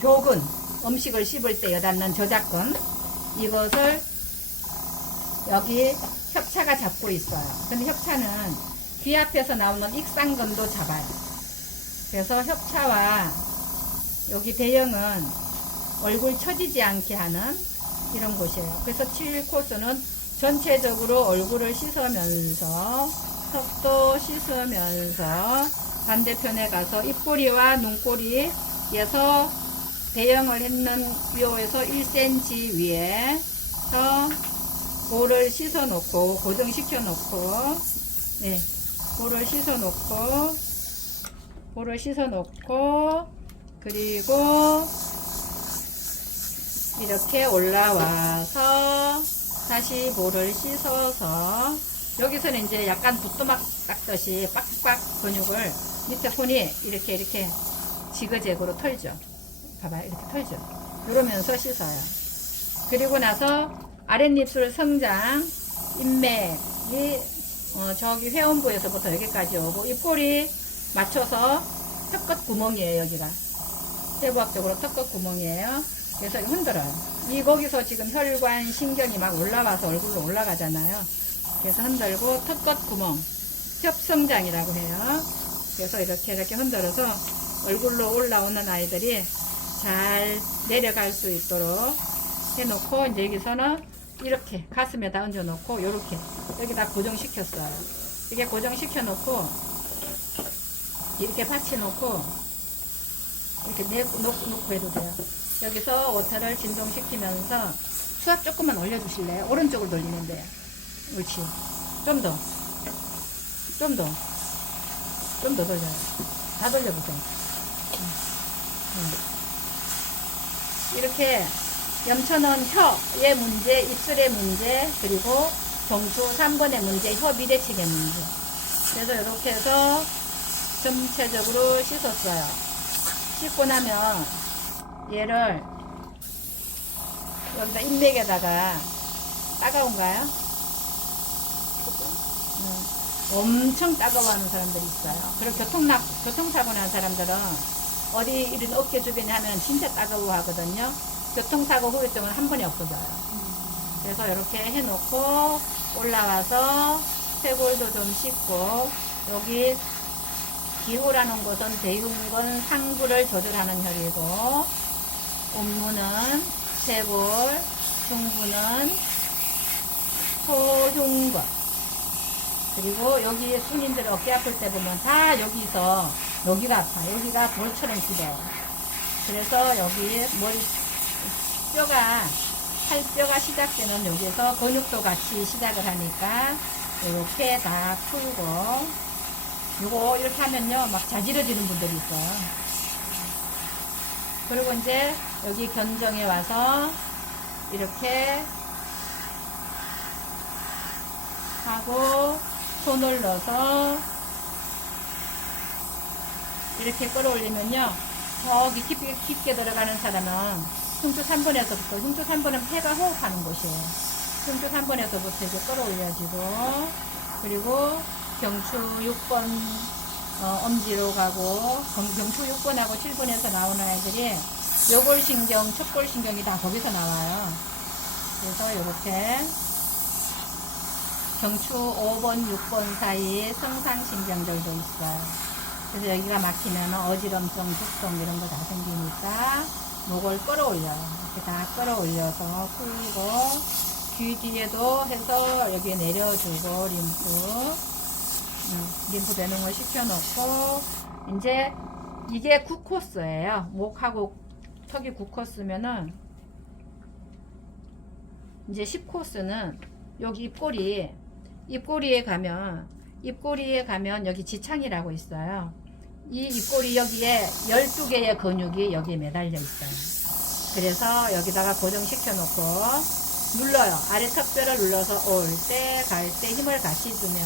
교근 음식을 씹을 때 여닫는 저작근 이것을 여기 협차가 잡고 있어요. 근데 협차는 귀 앞에서 나오는 익상근도 잡아요. 그래서 협차와 여기 대형은 얼굴 처지지 않게 하는 이런 곳이에요. 그래서 7코스는 전체적으로 얼굴을 씻으면서 턱도 씻으면서 반대편에 가서 입꼬리와 눈꼬리에서 대형을 했는 요에서 1cm 위에서 볼을 씻어 놓고 고정시켜 놓고 네, 볼을 씻어 놓고 그리고 이렇게 올라와서 다시 볼을 씻어서 여기서는 이제 약간 부뚜막 닦듯이 빡빡 근육을 밑에 손이 이렇게 지그재그로 털죠. 봐봐요. 이렇게 털죠. 이러면서 씻어요. 그리고 나서 아랫입술 성장, 인맥이 저기 회원부에서부터 여기까지 오고, 이 폴이 맞춰서 턱끝 구멍이에요. 여기가 해부학적으로 턱끝 구멍이에요. 그래서 흔들어요. 이 거기서 지금 혈관 신경이 막 올라와서 얼굴로 올라가잖아요. 그래서 흔들고 턱끝 구멍 협성장이라고 해요. 그래서 이렇게 흔들어서 얼굴로 올라오는 아이들이 잘 내려갈 수 있도록 해놓고, 이제 여기서는 이렇게 가슴에다 얹어 놓고 요렇게 여기다 고정시켰어요. 이렇게 고정시켜 놓고 이렇게 받쳐 놓고 이렇게 놓고 해도 돼요. 여기서 워터를 진동시키면서 수압 조금만 올려주실래요? 오른쪽을 돌리면 돼요. 옳지. 좀 더 돌려요. 다 돌려보세요. 이렇게 염천은 혀의 문제, 입술의 문제, 그리고 경추 3번의 문제, 혀 비대칭의 문제. 그래서 이렇게 해서 전체적으로 씻었어요. 씻고 나면 얘를 여기다 인맥에다가 따가운가요? 엄청 따가워하는 사람들이 있어요. 그리고 교통사고 난 사람들은 어디 이런 어깨 주변에 하면 진짜 따가워하거든요. 교통사고 후유증은 한 번에 없어져요. 그래서 이렇게 해놓고 올라와서 쇄골도 좀 씻고, 여기 기호라는 곳은 대흉근 상부를 조절하는 혈이고, 음무는 쇄골, 중부는 소흉근, 그리고 여기 손님들 어깨 아플 때 보면 다 여기가 아파. 여기가 돌처럼 길어요. 그래서 여기 팔뼈가 시작되는 여기서 근육도 같이 시작을 하니까 이렇게 다 풀고, 요거 이렇게 하면요 막 자지러지는 분들이 있어요. 그리고 이제 여기 견정에 와서 이렇게 하고 손을 넣어서 이렇게 끌어올리면요, 저기 깊게 들어가는 사람은 흉추 3번에서부터, 흉추 3번은 폐가 호흡하는 곳이에요. 흉추 3번에서부터 이렇게 끌어올려지고, 그리고 경추 6번 엄지로 가고, 경추 6번하고 7번에서 나오는 아이들이 요골신경, 척골신경이 다 거기서 나와요. 그래서 이렇게 경추 5번, 6번 사이에 성상신경들도 있어요. 그래서 여기가 막히면 어지럼증, 두통 이런 거 다 생기니까 목을 끌어올려요. 이렇게 다 끌어올려서 풀고, 귀 뒤에도 해서 여기에 내려주고, 림프 배농을 시켜놓고, 이제 이게 9코스예요. 목하고 턱이 9코스면은 이제 10코스는 여기 입꼬리에 가면 여기 지창이라고 있어요. 이 입꼬리 여기에 12개의 근육이 여기에 매달려 있어요. 그래서 여기다가 고정시켜 놓고 눌러요. 아래 턱뼈를 눌러서 올 때, 갈 때 힘을 같이 주면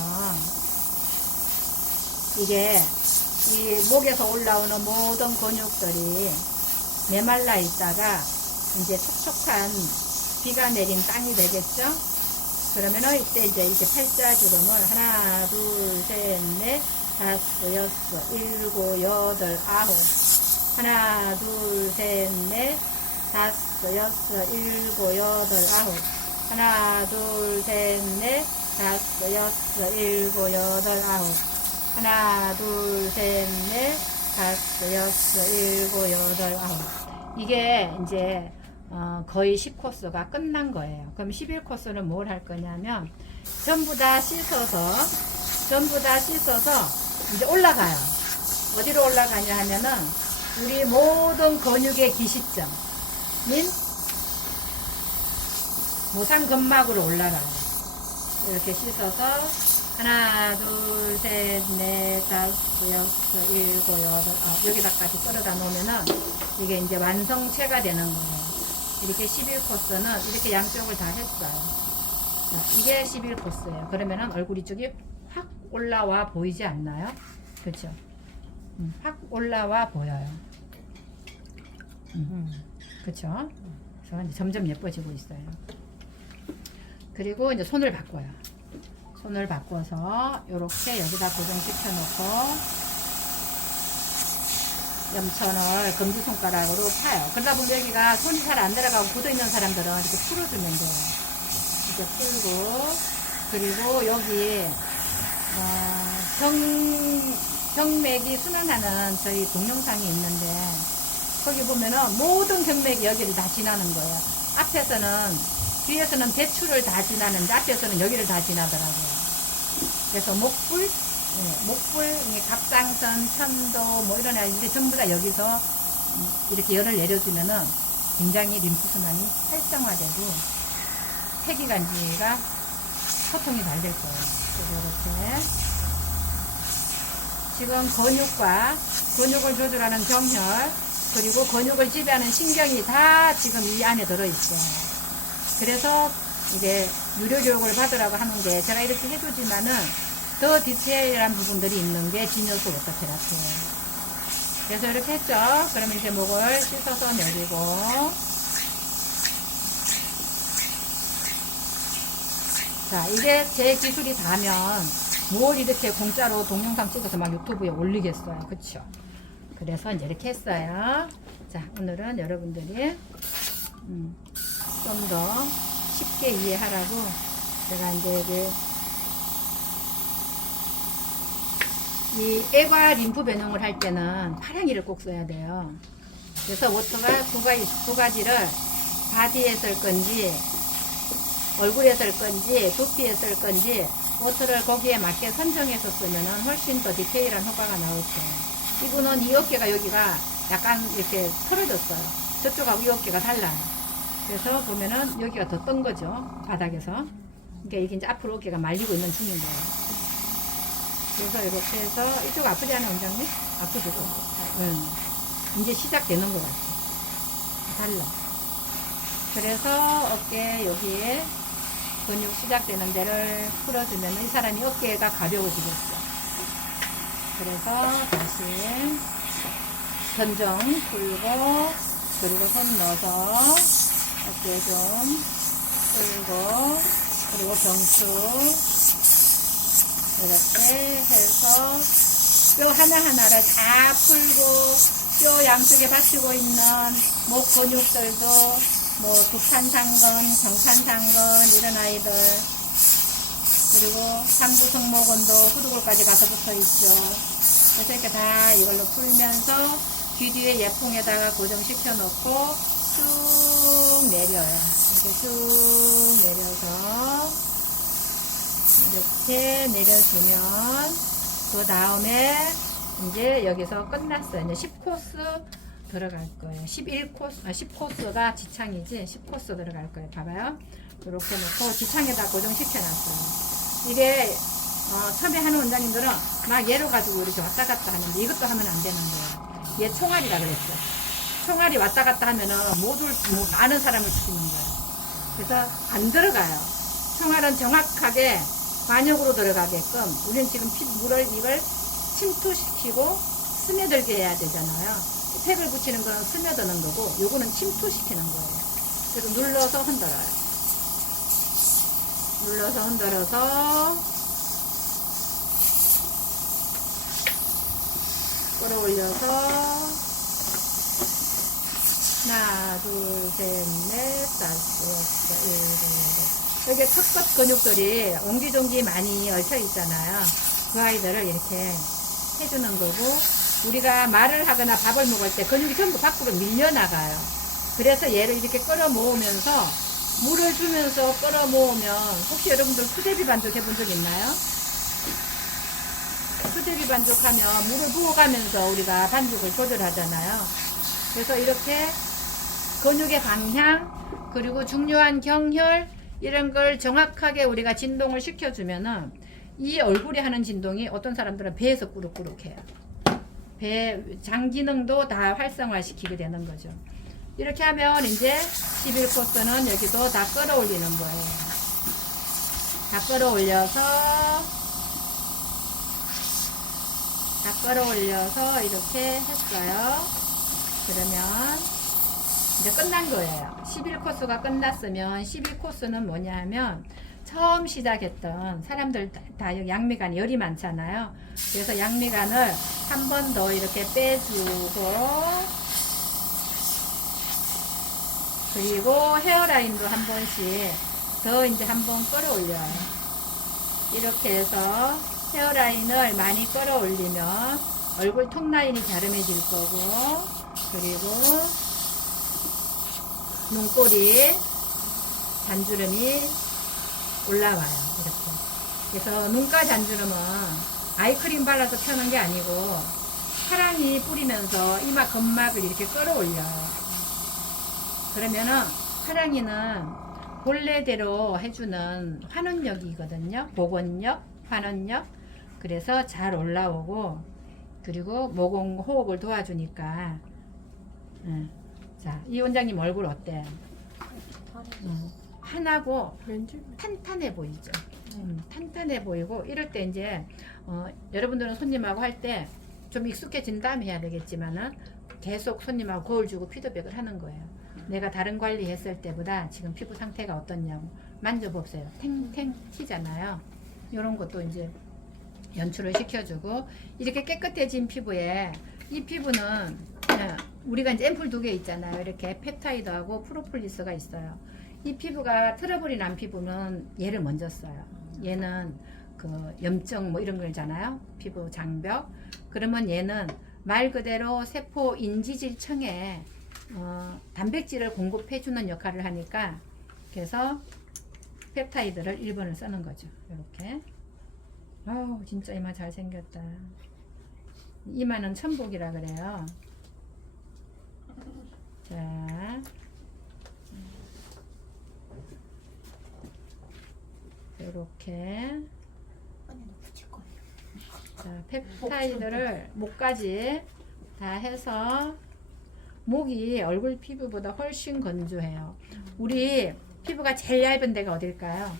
이게 이 목에서 올라오는 모든 근육들이 메말라 있다가 이제 촉촉한 비가 내린 땅이 되겠죠? 그러면은 이때 이제 팔자주름을 하나, 둘, 셋, 넷, 다섯, 여섯, 일곱, 여덟, 아홉. 하나, 둘, 셋, 넷, 다섯, 여섯, 일곱, 여덟, 아홉. 하나, 둘, 셋, 넷, 다섯, 여섯, 일곱, 여덟, 아홉. 하나, 둘, 셋, 넷, 다섯, 여섯, 일곱, 여덟, 아홉. 이게 이제 거의 10코스가 끝난 거예요. 그럼 11코스는 뭘 할 거냐면 전부 다 씻어서 이제 올라가요. 어디로 올라가냐 하면은 우리 모든 근육의 기시점인 모상근막으로 올라가요. 이렇게 씻어서 하나, 둘, 셋, 넷, 다섯, 여섯, 일곱, 여덟, 아홉, 여기다까지 끌어다 놓으면은 이게 이제 완성체가 되는 거예요. 이렇게 11코스는 이렇게 양쪽을 다 했어요. 이게 11코스예요. 그러면은 얼굴 이쪽이 확 올라와 보이지 않나요? 그렇죠? 확 올라와 보여요. 그렇죠? 그래서 이제 점점 예뻐지고 있어요. 그리고 이제 손을 바꿔요. 손을 바꿔서 이렇게 여기다 고정시켜 놓고 염천을 검지손가락으로 파요. 그러다 보면 여기가 손이 잘 안 들어가고 굳어있는 사람들은 이렇게 풀어주면 돼요. 이렇게 풀고, 그리고 여기 경맥이 순환하는 저희 동영상이 있는데 거기 보면은 모든 경맥이 여기를 다 지나는 거예요. 앞에서는, 뒤에서는 대추를 다 지나는데 앞에서는 여기를 다 지나더라고요. 그래서 목불, 갑상선, 천도 뭐 이런 아이들이 전부 다 여기서 이렇게 열을 내려주면은 굉장히 림프순환이 활성화되고 폐기관지가 소통이 잘 될 거예요. 그래서 이렇게 지금 근육을 조절하는 경혈, 그리고 근육을 지배하는 신경이 다 지금 이 안에 들어있어요. 그래서 이제 유료 교육을 받으라고 하는데 제가 이렇게 해주지만은 더 디테일한 부분들이 있는 게 진요소 워터 테라피예요. 그래서 이렇게 했죠. 그러면 이제 목을 씻어서 내리고, 자, 이제 제 기술이 다면 뭘 이렇게 공짜로 동영상 찍어서 막 유튜브에 올리겠어요. 그쵸? 그래서 이제 이렇게 했어요. 자, 오늘은 여러분들이 좀 더 쉽게 이해하라고 제가 이제 이 애과 림프 변형을 할 때는 파랑이를 꼭 써야 돼요. 그래서 워터가 두 가지를 바디에 쓸 건지 얼굴에 쓸 건지 두피에 쓸 건지 워터를 거기에 맞게 선정해서 쓰면은 훨씬 더 디테일한 효과가 나올 거예요. 이분은 이 어깨가 여기가 약간 이렇게 털어졌어요. 저쪽하고 이 어깨가 달라요. 그래서 보면은 여기가 더 뜬 거죠. 바닥에서. 그러니까 이게 이제 앞으로 어깨가 말리고 있는 중인 거예요. 그래서 이렇게 해서 이쪽 아프지 않아요, 원장님? 아프죠? 이제 시작되는 것 같아요. 달라. 그래서 어깨 여기에 근육 시작되는 데를 풀어주면 이 사람이 어깨가 가벼워지겠죠. 그래서 다시 견정 풀고, 그리고 손 넣어서 어깨 좀 풀고, 그리고 경추 이렇게 해서 뼈 하나하나를 다 풀고, 뼈 양쪽에 받치고 있는 목 근육들도 뭐 두판상근, 경판상근 이런 아이들, 그리고 상부성모근도 후두골까지 가서 붙어 있죠. 그래서 이렇게 다 이걸로 풀면서 귀 뒤에 예풍에다가 고정시켜 놓고 쭉 내려요. 이렇게 쭉 내려서 이렇게 내려주면 그 다음에 이제 여기서 끝났어요. 이제 10코스 들어갈 거예요. 10코스가 지창이지 10코스 들어갈 거예요. 봐봐요. 이렇게 놓고 지창에다 고정시켜 놨어요. 이게 처음에 하는 원장님들은 막 얘로 가지고 이렇게 왔다 갔다 하는데 이것도 하면 안 되는 거예요. 얘 총알이라 그랬죠. 총알이 왔다 갔다 하면은 많은 사람을 죽이는 거예요. 그래서 안 들어가요. 총알은 정확하게 관역으로 들어가게끔 우리는 지금 물을 이걸 침투시키고 스며들게 해야 되잖아요. 팩을 붙이는 거는 스며드는 거고 요거는 침투시키는 거예요. 그래서 눌러서 흔들어요. 눌러서 흔들어서 끌어올려서 하나, 둘, 셋, 넷, 다섯, 여섯, 일곱, 여기 턱끝 근육들이 옹기종기 많이 얽혀 있잖아요. 그 아이들을 이렇게 해주는 거고, 우리가 말을 하거나 밥을 먹을 때 근육이 전부 밖으로 밀려나가요. 그래서 얘를 이렇게 끌어 모으면서 물을 주면서 끌어 모으면, 혹시 여러분들 수제비 반죽 해본 적 있나요? 수제비 반죽하면 물을 부어가면서 우리가 반죽을 조절하잖아요. 그래서 이렇게 근육의 방향, 그리고 중요한 경혈, 이런 걸 정확하게 우리가 진동을 시켜주면은 이 얼굴에 하는 진동이 어떤 사람들은 배에서 꾸룩꾸룩해요. 배, 장 기능도 다 활성화시키게 되는 거죠. 이렇게 하면 이제 11코스는 여기도 다 끌어올리는 거예요. 다 끌어올려서 이렇게 했어요. 그러면 이제 끝난 거예요. 11코스가 끝났으면 12코스는 뭐냐 하면 처음 시작했던 사람들 다 여기 양미간 열이 많잖아요. 그래서 양미간을 한 번 더 이렇게 빼주고, 그리고 헤어라인도 한 번씩 더 이제 한번 끌어올려요. 이렇게 해서 헤어라인을 많이 끌어올리면 얼굴 턱 라인이 갸름해질 거고, 그리고 눈꼬리 잔주름이 올라와요. 이렇게. 그래서 눈가 잔주름은 아이크림 발라서 펴는 게 아니고 사랑이 뿌리면서 이마 근막을 이렇게 끌어올려요. 그러면은 사랑이는 본래대로 해주는 환원력이거든요. 복원력, 환원력. 그래서 잘 올라오고, 그리고 모공 호흡을 도와주니까. 자, 이 원장님 얼굴 어때? 환하고 탄탄해 보이죠. 탄탄해 보이고, 이럴 때 이제 여러분들은 손님하고 할 때 좀 익숙해진 다음에 해야 되겠지만은 계속 손님하고 거울 주고 피드백을 하는 거예요. 내가 다른 관리 했을 때보다 지금 피부 상태가 어떻냐고 만져보세요. 탱탱 튀잖아요. 이런 것도 이제 연출을 시켜주고, 이렇게 깨끗해진 피부에, 이 피부는 그냥 우리가 이제 앰플 2개 있잖아요. 이렇게 펩타이드하고 프로폴리스가 있어요. 이 피부가 트러블이 난 피부는 얘를 먼저 써요. 얘는 그 염증 뭐 이런 거잖아요. 피부 장벽. 그러면 얘는 말 그대로 세포 인지질층에 단백질을 공급해주는 역할을 하니까, 그래서 펩타이드를 1번을 쓰는 거죠. 이렇게. 아우, 진짜 이마 잘생겼다. 이마는 천복이라 그래요. 자, 이렇게. 자, 펩타이드를 목까지 다 해서, 목이 얼굴 피부보다 훨씬 건조해요. 우리 피부가 제일 얇은 데가 어딜까요?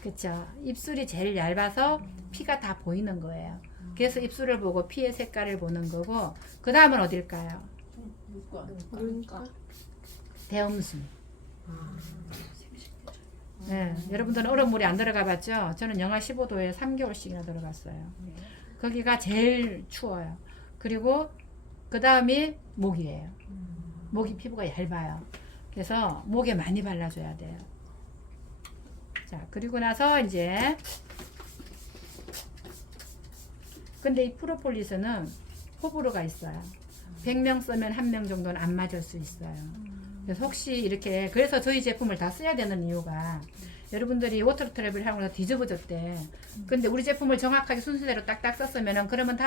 그쵸. 입술이 제일 얇아서 피가 다 보이는 거예요. 그래서 입술을 보고 피의 색깔을 보는 거고, 그 다음은 어딜까요? 대음순. 네, 여러분들은 얼음물에 안 들어가 봤죠? 저는 영하 15도에 3개월씩이나 들어갔어요. 거기가 제일 추워요. 그리고 그 다음이 목이에요. 목이 피부가 얇아요. 그래서 목에 많이 발라줘야 돼요. 자, 그리고 나서 이제, 근데 이 프로폴리스는 호불호가 있어요. 100명 쓰면 1명 정도는 안 맞을 수 있어요. 그래서 혹시 이렇게, 그래서 저희 제품을 다 써야 되는 이유가, 여러분들이 워터 트래블 하고 나서 뒤집어졌대. 근데 우리 제품을 정확하게 순서대로 딱딱 썼으면은, 그러면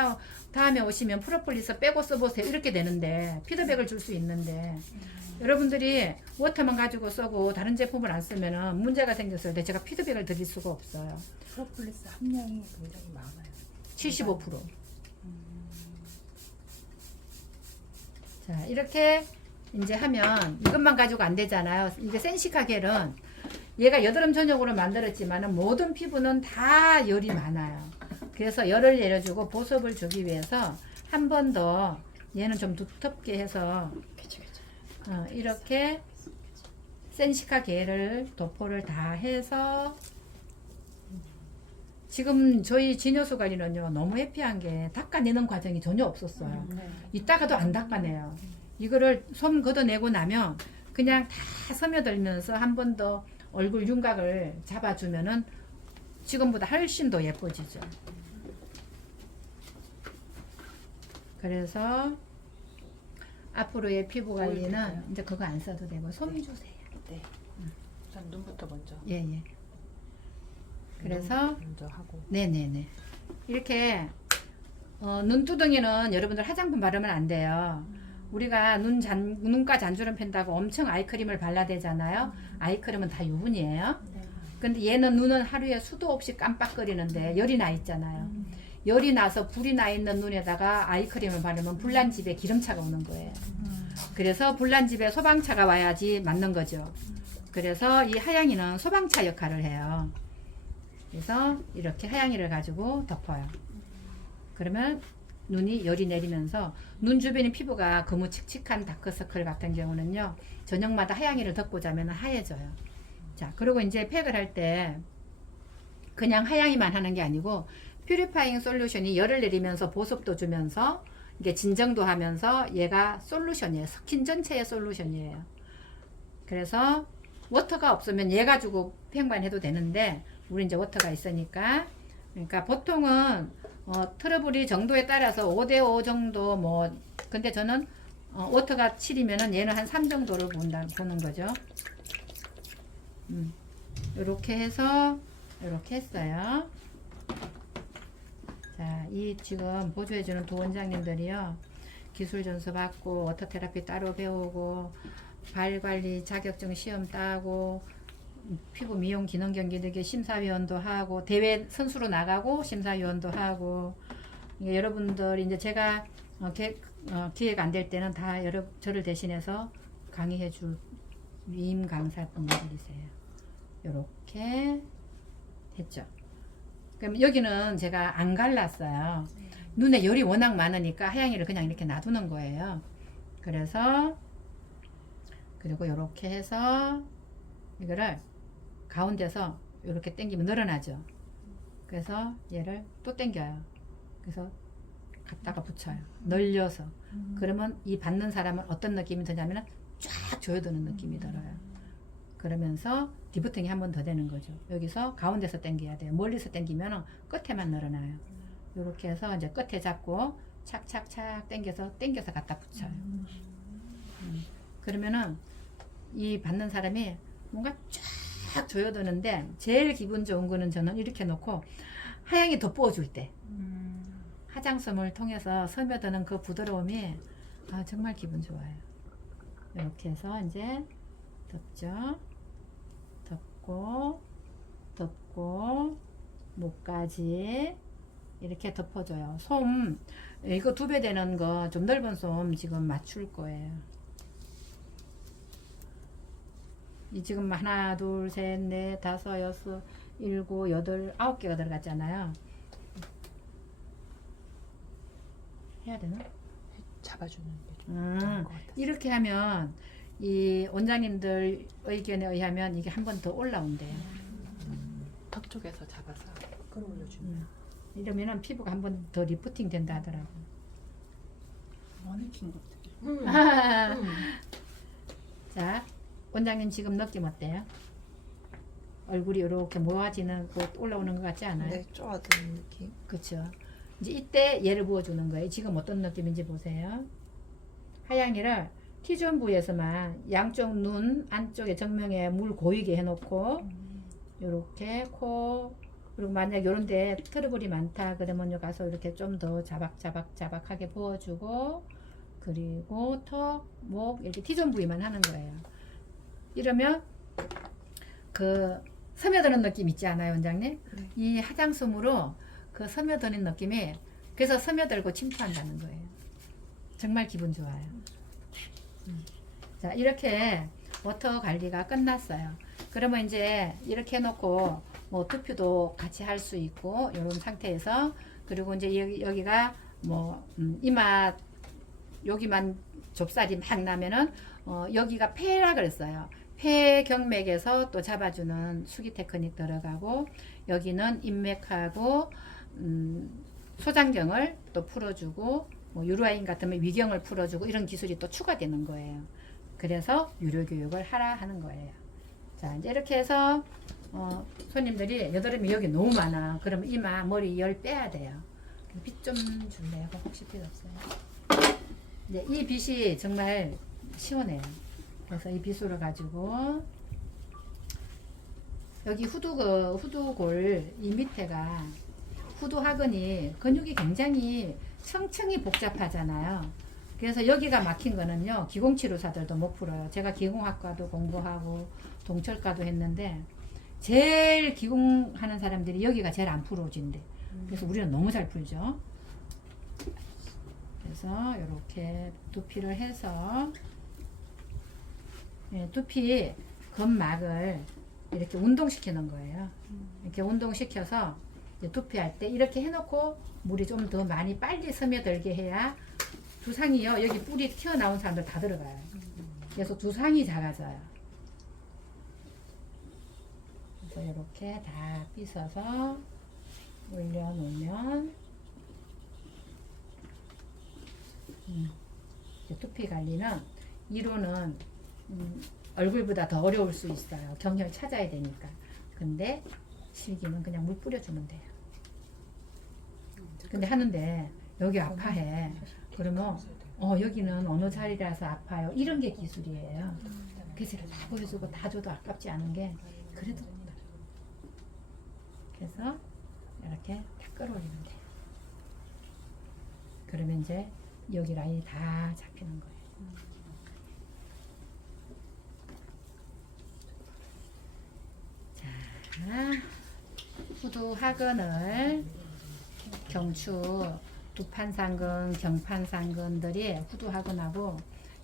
다음에 오시면 프로폴리스 빼고 써보세요. 이렇게 되는데, 피드백을 줄 수 있는데, 여러분들이 워터만 가지고 쓰고 다른 제품을 안 쓰면은 문제가 생겼을 때 제가 피드백을 드릴 수가 없어요. 프로폴리스 함량이 굉장히 많아요. 75%. 자, 이렇게 이제 하면 이것만 가지고 안 되잖아요. 이제 센시카겔은 얘가 여드름 전용으로 만들었지만 모든 피부는 다 열이 많아요. 그래서 열을 내려주고 보습을 주기 위해서 한 번 더 얘는 좀 두텁게 해서 이렇게 센시카겔을 도포를 다 해서, 지금 저희 진효수 관리는요 너무 해피한 게 닦아내는 과정이 전혀 없었어요. 이따가도 안 닦아내요. 이거를 솜 걷어내고 나면 그냥 다 스며들면서 한 번 더 얼굴 윤곽을 잡아주면은 지금보다 훨씬 더 예뻐지죠. 그래서 앞으로의 피부 관리는 이제 그거 안 써도 되고 솜 주세요. 네. 일단 눈부터 먼저. 예. 그래서 먼저 하고. 네네네. 이렇게 눈두덩이는 여러분들 화장품 바르면 안 돼요. 우리가 눈가 잔주름 팬다고 엄청 아이크림을 발라대잖아요. 아이크림은 다 유분이에요. 근데 얘는 눈은 하루에 수도 없이 깜빡거리는데 열이 나 있잖아요. 열이 나서 불이 나 있는 눈에다가 아이크림을 바르면 불난 집에 기름차가 오는 거예요. 그래서 불난 집에 소방차가 와야지 맞는 거죠. 그래서 이 하양이는 소방차 역할을 해요. 그래서 이렇게 하양이를 가지고 덮어요. 그러면 눈이 열이 내리면서 눈 주변의 피부가 거무 칙칙한 다크서클 같은 경우는요, 저녁마다 하양이를 덮고 자면 하얘져요. 자, 그리고 이제 팩을 할 때 그냥 하양이만 하는 게 아니고 퓨리파잉 솔루션이 열을 내리면서 보습도 주면서 이게 진정도 하면서 얘가 솔루션이에요. 스킨 전체의 솔루션이에요. 그래서 워터가 없으면 얘 가지고 팩만 해도 되는데 우리 이제 워터가 있으니까, 그러니까 보통은 트러블이 정도에 따라서 5대5 정도 뭐, 근데 저는 워터가 7이면은 얘는 한 3 정도를 보는 거죠. 이렇게 해서 이렇게 했어요. 자, 이 지금 보조해주는 두 원장님들이요, 기술 전수 받고 워터 테라피 따로 배우고 발 관리 자격증 시험 따고 피부 미용 기능 경기되게 심사위원도 하고 대회 선수로 나가고 심사위원도 하고, 여러분들 이제 제가 기회가 안 될 때는 다 저를 대신해서 강의해 줄 위임 강사분들이세요. 요렇게 했죠. 그럼 여기는 제가 안 갈랐어요. 눈에 열이 워낙 많으니까 하양이를 그냥 이렇게 놔두는 거예요. 그래서 그리고 요렇게 해서 이거를 가운데서 이렇게 당기면 늘어나죠. 그래서 얘를 또 당겨요. 그래서 갖다가 붙여요. 늘려서. 그러면 이 받는 사람은 어떤 느낌이 드냐면 쫙 조여드는 느낌이 들어요. 그러면서 디부팅이 한 번 더 되는 거죠. 여기서 가운데서 당겨야 돼요. 멀리서 당기면 끝에만 늘어나요. 이렇게 해서 이제 끝에 잡고 착착착 당겨서 갖다 붙여요. 그러면은 이 받는 사람이 뭔가 쫙 조여드는데, 제일 기분 좋은 거는 저는 이렇게 놓고 하양이 돋보여줄 때 화장솜을 통해서 스며드는 그 부드러움이 정말 기분 좋아요. 이렇게 해서 이제 덮죠. 덮고 목까지 이렇게 덮어줘요. 솜 이거 2배 되는 거 좀 넓은 솜 지금 맞출 거예요. 이 지금 하나, 둘, 셋, 넷, 다섯, 여섯, 일곱, 여덟, 9개가 들어갔잖아요. 해야 되나? 잡아주는 게 좀 나은 것 같아요. 이렇게 하면 이 원장님들 의견에 의하면 이게 한 번 더 올라온대요. 턱 쪽에서 잡아서 끌어올려주면 이러면은 피부가 한 번 더 리프팅 된다 하더라고. 마네킹 같아. 자, 원장님 지금 느낌 어때요? 얼굴이 이렇게 모아지는 것 올라오는 것 같지 않아요? 네, 쪼아드는 느낌. 그렇죠. 이제 이때 얘를 부어주는 거예요. 지금 어떤 느낌인지 보세요. 하양이를 T존 부위에서만 양쪽 눈 안쪽에 정면에 물 고이게 해놓고 요렇게 코, 그리고 만약 요런데 트러블이 많다 그러면 여기 가서 이렇게 좀 더 자박하게 부어주고, 그리고 턱, 목 이렇게 T존 부위만 하는 거예요. 이러면 그 스며드는 느낌 있지 않아요, 원장님? 네. 이 화장솜으로 그 스며드는 느낌이, 그래서 스며들고 침투한다는 거예요. 정말 기분 좋아요. 자, 이렇게 워터 관리가 끝났어요. 그러면 이제 이렇게 해놓고 뭐 두피도 같이 할 수 있고 이런 상태에서, 그리고 이제 여기가 뭐 이마 여기만 좁쌀이 막 나면은 여기가 폐라 그랬어요. 폐 경맥에서 또 잡아주는 수기 테크닉 들어가고, 여기는 인맥하고 소장경을 또 풀어주고, 뭐 유로아인 같으면 위경을 풀어주고 이런 기술이 또 추가되는 거예요. 그래서 유료 교육을 하라 하는 거예요. 자, 이제 이렇게 해서 손님들이 여드름이 여기 너무 많아. 그러면 이마, 머리 열 빼야 돼요. 빗 좀 줄래요? 혹시 필요 없어요? 이제 이 빗이 정말 시원해요. 그래서 이 빗으로 가지고 여기 후두골 이 밑에가 후두하근이 근육이 굉장히 층층이 복잡하잖아요. 그래서 여기가 막힌 거는요, 기공치료사들도 못 풀어요. 제가 기공학과도 공부하고 동철과도 했는데 제일 기공하는 사람들이 여기가 제일 안 풀어진대. 그래서 우리는 너무 잘 풀죠. 그래서 이렇게 두피를 해서, 두피 겉막을 이렇게 운동시키는 거예요. 이렇게 운동시켜서 이제 두피할 때 이렇게 해놓고 물이 좀 더 많이 빨리 스며들게 해야 두상이요. 여기 뿔이 튀어나온 사람들 다 들어가요. 그래서 두상이 작아져요. 그래서 이렇게 다 빗어서 올려놓으면 이제 두피 관리는 이로는 얼굴보다 더 어려울 수 있어요. 경혈 찾아야 되니까. 근데 실기는 그냥 물 뿌려주면 돼요. 근데 하는데 여기 아파해. 그러면 여기는 어느 자리라서 아파요. 이런 게 기술이에요. 그래서 다 보여주고 다 줘도 아깝지 않은 게 그래도 그래서 이렇게 다 끌어올리면 돼요. 그러면 이제 여기 라인이 다 잡히는 거예요. 자, 후두 하근을 경추 두판상근, 경판상근들이 후두 하근하고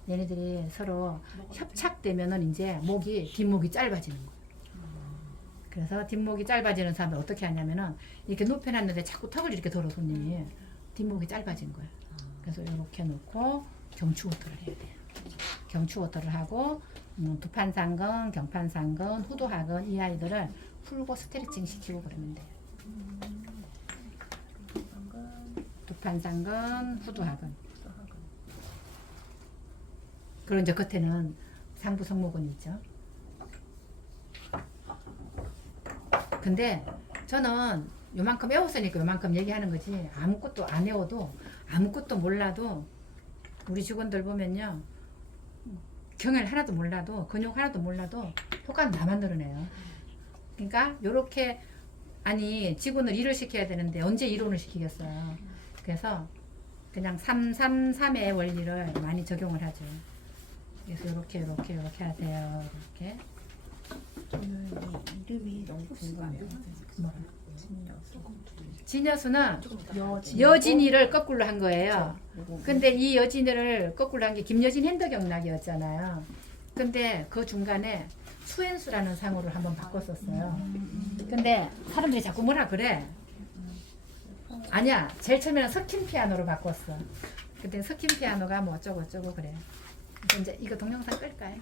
얘네들이 서로 협착되면은 이제 목이 뒷목이 짧아지는 거예요. 그래서 뒷목이 짧아지는 사람은 어떻게 하냐면은 이렇게 높여놨는데 자꾸 턱을 이렇게 들어 손님이 뒷목이 짧아진 거예요. 그래서 이렇게 놓고 경추호터를 해야 돼요. 경추호터를 하고 두판상근, 경판상근, 후두하근 이 아이들을 풀고 스트레칭 시키고 그러면 돼요. 두판상근, 후두하근. 그리고 이제 겉에는 상부성모근이 있죠. 근데 저는 요만큼 외웠으니까 요만큼 얘기하는 거지 아무것도 안 외워도 아무것도 몰라도 우리 직원들 보면요 경혈 하나도 몰라도 근육 하나도 몰라도 효과는 다 만들어내요. 그러니까 요렇게 아니 직원을 일을 시켜야 되는데 언제 이론을 시키겠어요. 그래서 그냥 333의 원리를 많이 적용을 하죠. 그래서 요렇게 하세요. 이렇게 저는 이 이름이 너무 궁금해요. 진여수는 여진이를 거꾸로 한 거예요. 근데 이 여진이를 거꾸로 한 게 김여진 핸드경락이었잖아요. 근데 그 중간에 수행수라는 상호를 한번 바꿨었어요. 근데 사람들이 자꾸 뭐라 그래. 아니야. 제일 처음에는 스킨 피아노로 바꿨어. 근데 스킨 피아노가 뭐 어쩌고 그래. 이제 이거 동영상 끌까요?